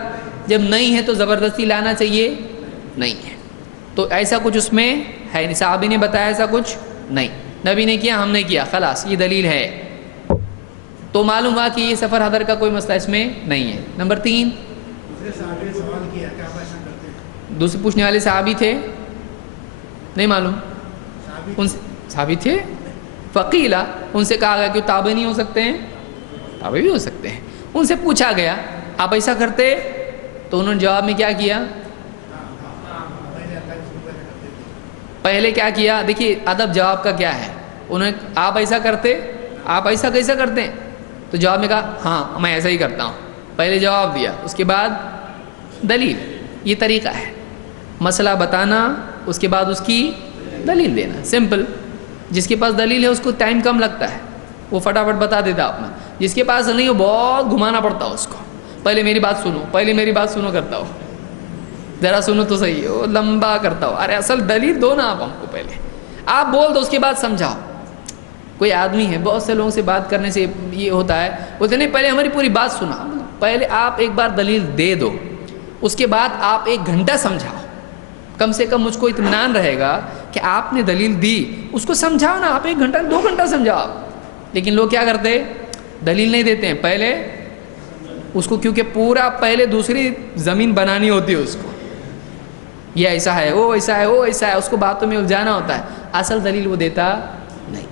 جب نہیں ہے تو زبردستی لانا چاہیے؟ نہیں ہے۔ تو ایسا کچھ اس میں ہے نہیں، صحابی نے بتایا ایسا کچھ نہیں، نبی نے کیا، ہم نے کیا، خلاص یہ دلیل ہے۔ تو معلوم ہوا کہ یہ سفر حضر کا کوئی مسئلہ اس میں نہیں ہے۔ نمبر 3، دوسرے پوچھنے والے صحابی تھے؟ نہیں معلوم، ان صحابی تھے؟ فقیلا، ان سے کہا گیا کہ تابع نہیں ہو سکتے ہیں؟ تابع بھی ہو سکتے ہیں۔ ان سے پوچھا گیا آپ ایسا کرتے؟ تو انہوں نے جواب میں کیا کیا؟ پہلے کیا کیا؟ دیکھیے ادب جواب کا کیا ہے، انہوں نے آپ ایسا کرتے، آپ ایسا کیسا کرتے ہیں؟ تو جواب میں کہا ہاں میں ایسا ہی کرتا ہوں، پہلے جواب دیا، اس کے بعد دلیل۔ یہ طریقہ ہے، مسئلہ بتانا، اس کے بعد اس کی دلیل دینا، سمپل۔ جس کے پاس دلیل ہے اس کو ٹائم کم لگتا ہے، وہ فٹافٹ بتا دیتا اپنا، جس کے پاس نہیں وہ بہت گھمانا پڑتا اس کو، پہلے میری بات سنو، پہلے میری بات سنو کرتا ہو، ذرا سنو تو صحیح، وہ لمبا کرتا ہو۔ ارے اصل دلیل دو نا آپ ہم کو، پہلے آپ بول دو اس کے بعد سمجھاؤ۔ کوئی آدمی ہے، بہت سے لوگوں سے بات کرنے سے یہ ہوتا ہے، بولتے نہیں پہلے ہماری پوری بات سنا، پہلے آپ ایک بار دلیل دے دو، اس کے بعد آپ 1 گھنٹہ سمجھاؤ، کم سے کم مجھ کو اطمینان رہے گا کہ آپ نے دلیل دی، اس کو سمجھاؤ نا، آپ 1 گھنٹہ 2 گھنٹہ سمجھاؤ۔ لیکن لوگ کیا کرتے، دلیل نہیں دیتے ہیں، پہلے اس کو، کیونکہ پورا پہلے دوسری زمین بنانی ہوتی ہے اس کو، یہ ایسا ہے، وہ ایسا ہے، وہ ایسا ہے، اس کو باتوں میں الجھانا ہوتا ہے، اصل دلیل وہ دیتا نہیں۔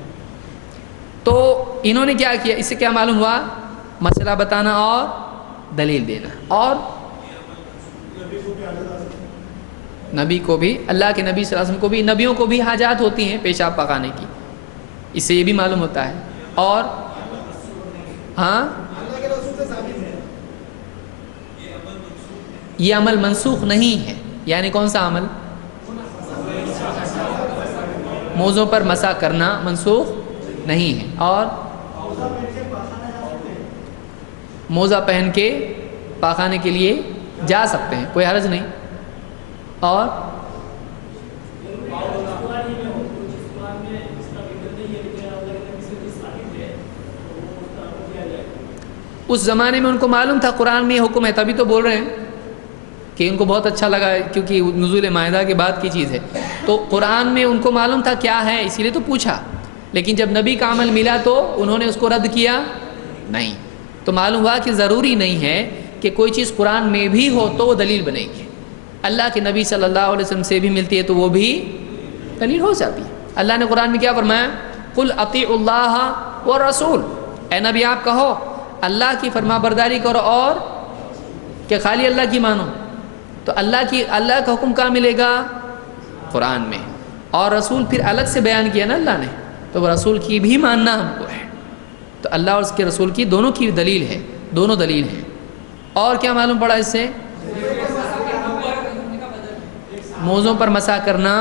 تو انہوں نے کیا کیا، اس سے کیا معلوم ہوا؟ مسئلہ بتانا اور دلیل دینا، اور نبی کو بھی، اللہ کے نبی صلی اللہ علیہ وسلم کو بھی، نبیوں کو بھی حاجات ہوتی ہیں پیشاب پکانے کی، اس سے یہ بھی معلوم ہوتا ہے۔ اور ہاں یہ عمل منسوخ نہیں ہے، یعنی کون سا عمل؟ موزوں پر مسح کرنا منسوخ نہیں ہے، اور موزہ پہن کے پاخانے کے لیے جا سکتے ہیں، کوئی حرج نہیں۔ اور اس زمانے میں ان کو معلوم تھا قرآن میں یہ حکم ہے، تبھی تو بول رہے ہیں کہ ان کو بہت اچھا لگا، کیونکہ نزول مائدہ کے بعد کی چیز ہے، تو قرآن میں ان کو معلوم تھا کیا ہے، اسی لیے تو پوچھا۔ لیکن جب نبی کا عمل ملا تو انہوں نے اس کو رد کیا نہیں۔ تو معلوم ہوا کہ ضروری نہیں ہے کہ کوئی چیز قرآن میں بھی ہو تو وہ دلیل بنے گی، اللہ کے نبی صلی اللہ علیہ وسلم سے بھی ملتی ہے تو وہ بھی دلیل ہو جاتی ہے۔ اللہ نے قرآن میں کیا فرمایا؟ قل اطیعوا اللہ والرسول، اے نبی آپ کہو اللہ کی فرما برداری کرو، اور کہ خالی اللہ کی مانو۔ تو اللہ کا حکم کہاں ملے گا؟ قرآن میں، اور رسول پھر الگ سے بیان کیا نا اللہ نے، تو وہ رسول کی بھی ماننا ہم کو ہے۔ تو اللہ اور اس کے رسول کی دونوں کی دلیل ہے، دونوں دلیل ہیں۔ اور کیا معلوم پڑا اس سے؟ موزوں پر مسح کرنا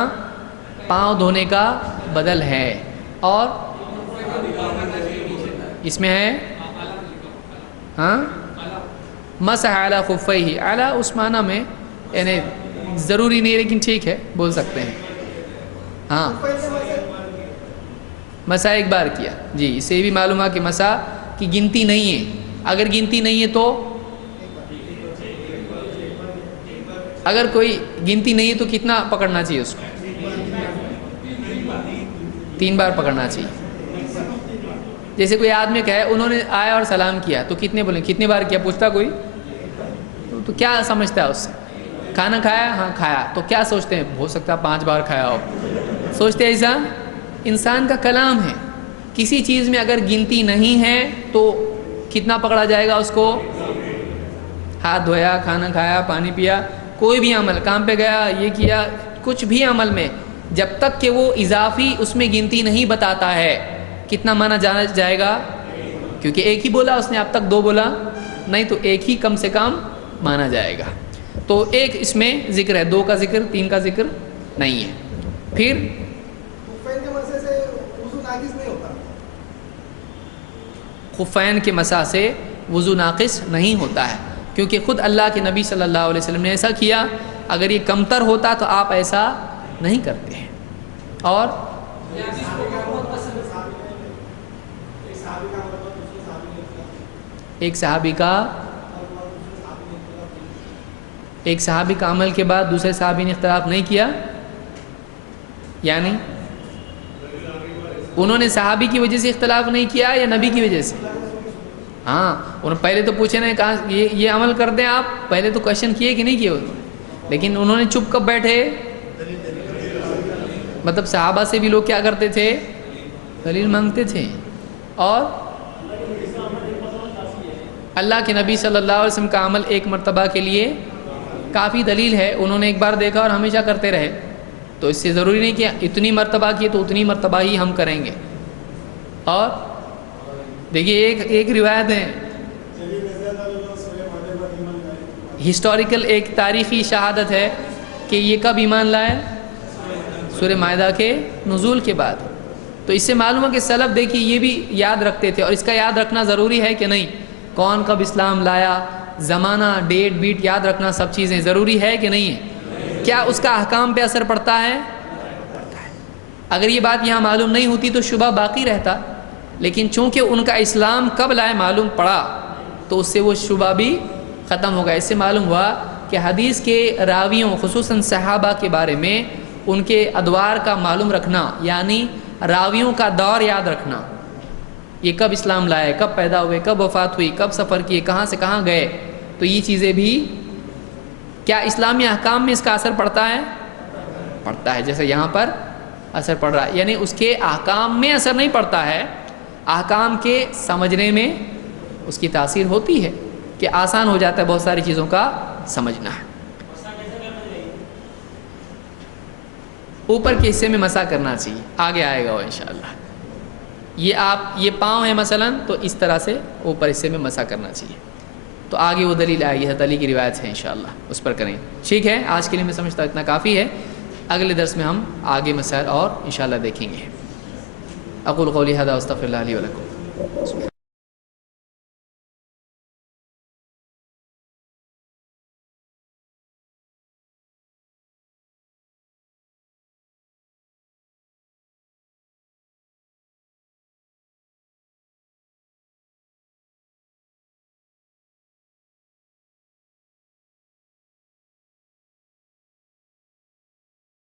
پاؤں دھونے کا بدل ہے، اور اس میں ہے ہاں مسح علی خفیہ، اعلی اس معنی میں یعنی ضروری نہیں، لیکن ٹھیک ہے بول سکتے ہیں۔ ہاں مسح ایک بار کیا، جی اس سے یہ بھی معلوم ہے کہ مسح کی گنتی نہیں ہے، اگر گنتی نہیں ہے تو، اگر کوئی گنتی نہیں ہے تو کتنا پکڑنا چاہیے اس کو؟ 3 بار پکڑنا چاہیے۔ جیسے کوئی آدمی کہے انہوں نے آیا اور سلام کیا تو کتنے بولیں، کتنی بار کیا پوچھتا کوئی، تو کیا سمجھتا ہے اس سے؟ کھانا کھایا؟ ہاں کھایا، تو کیا سوچتے ہیں؟ ہو سکتا ہے 5 بار کھایا ہو، سوچتے ہیں ایسا؟ انسان کا کلام ہے، کسی چیز میں اگر گنتی نہیں ہے تو کتنا پکڑا جائے گا اس کو؟ ہاتھ دھویا، کھانا کھایا، پانی پیا، کوئی بھی عمل، کام پہ گیا، یہ کیا، کچھ بھی عمل میں جب تک کہ وہ اضافی اس میں گنتی نہیں بتاتا ہے، کتنا مانا جانا جائے گا؟ کیونکہ ایک ہی بولا اس نے، اب تک 2 بولا نہیں، تو ایک ہی کم سے کم مانا جائے گا۔ تو ایک اس میں ذکر ہے، 2 کا ذکر، 3 کا ذکر نہیں ہے۔ پھر خفین کے مسح سے وضو ناقص نہیں ہوتا ہے، کیونکہ خود اللہ کے نبی صلی اللہ علیہ وسلم نے ایسا کیا، اگر یہ کمتر ہوتا تو آپ ایسا نہیں کرتے ہیں۔ اور ایک صحابی کا عمل کے بعد دوسرے صحابی نے اختلاف نہیں کیا، یعنی انہوں نے صحابی کی وجہ سے اختلاف نہیں کیا یا نبی کی وجہ سے؟ ہاں، انہوں پہلے تو پوچھے نہیں، کہا یہ عمل کر دیں آپ، پہلے تو کوشچن کیے کہ نہیں کیے، لیکن انہوں نے چپ کب بیٹھے؟ مطلب صحابہ سے بھی لوگ کیا کرتے تھے؟ دلیل مانگتے تھے۔ اور اللہ کے نبی صلی اللہ علیہ وسلم کا عمل ایک مرتبہ کے لیے کافی دلیل ہے، انہوں نے ایک بار دیکھا اور ہمیشہ کرتے رہے، تو اس سے ضروری نہیں کہ اتنی مرتبہ کیے تو اتنی مرتبہ ہی ہم کریں گے۔ اور دیکھیے ایک روایت ہے، ہسٹوریکل ایک تاریخی شہادت ہے کہ یہ کب ایمان لائے؟ سورہ مائدہ کے نزول کے بعد۔ تو اس سے معلوم ہے کہ سلف دیکھیے یہ بھی یاد رکھتے تھے، اور اس کا یاد رکھنا ضروری ہے کہ نہیں، کون کب اسلام لایا، زمانہ، ڈیٹ بیٹ یاد رکھنا، سب چیزیں ضروری ہے کہ نہیں ہے؟ کیا اس کا احکام پہ اثر پڑتا ہے؟ پڑتا ہے۔ اگر یہ بات یہاں معلوم نہیں ہوتی تو شبہ باقی رہتا، لیکن چونکہ ان کا اسلام کب لائے معلوم پڑا تو اس سے وہ شبہ بھی ختم ہو گیا۔ اس سے معلوم ہوا کہ حدیث کے راویوں خصوصاً صحابہ کے بارے میں ان کے ادوار کا معلوم رکھنا، یعنی راویوں کا دور یاد رکھنا، یہ کب اسلام لائے، کب پیدا ہوئے، کب وفات ہوئی، کب سفر کیے، کہاں سے کہاں گئے، تو یہ چیزیں بھی کیا اسلامی احکام میں اس کا اثر پڑتا ہے؟ پڑتا ہے، جیسے یہاں پر اثر پڑ رہا ہے، یعنی اس کے احکام میں اثر نہیں پڑتا ہے، احکام کے سمجھنے میں اس کی تاثیر ہوتی ہے کہ آسان ہو جاتا ہے بہت ساری چیزوں کا سمجھنا ہے۔ اوپر کے حصے میں مسح کرنا چاہیے، آگے آئے گا وہ انشاءاللہ۔ یہ پاؤں ہے مثلا تو اس طرح سے اوپر حصے میں مسح کرنا چاہیے، تو آگے وہ دلیل آئے گی، حضرت علی کی روایت ہے انشاءاللہ، اس پر کریں۔ ٹھیک ہے، آج کے لیے میں سمجھتا اتنا کافی ہے، اگلے درس میں ہم آگے مسائل اور انشاءاللہ دیکھیں گے۔ اقول قولی ھذا واستغفر اللہ لی ولکم۔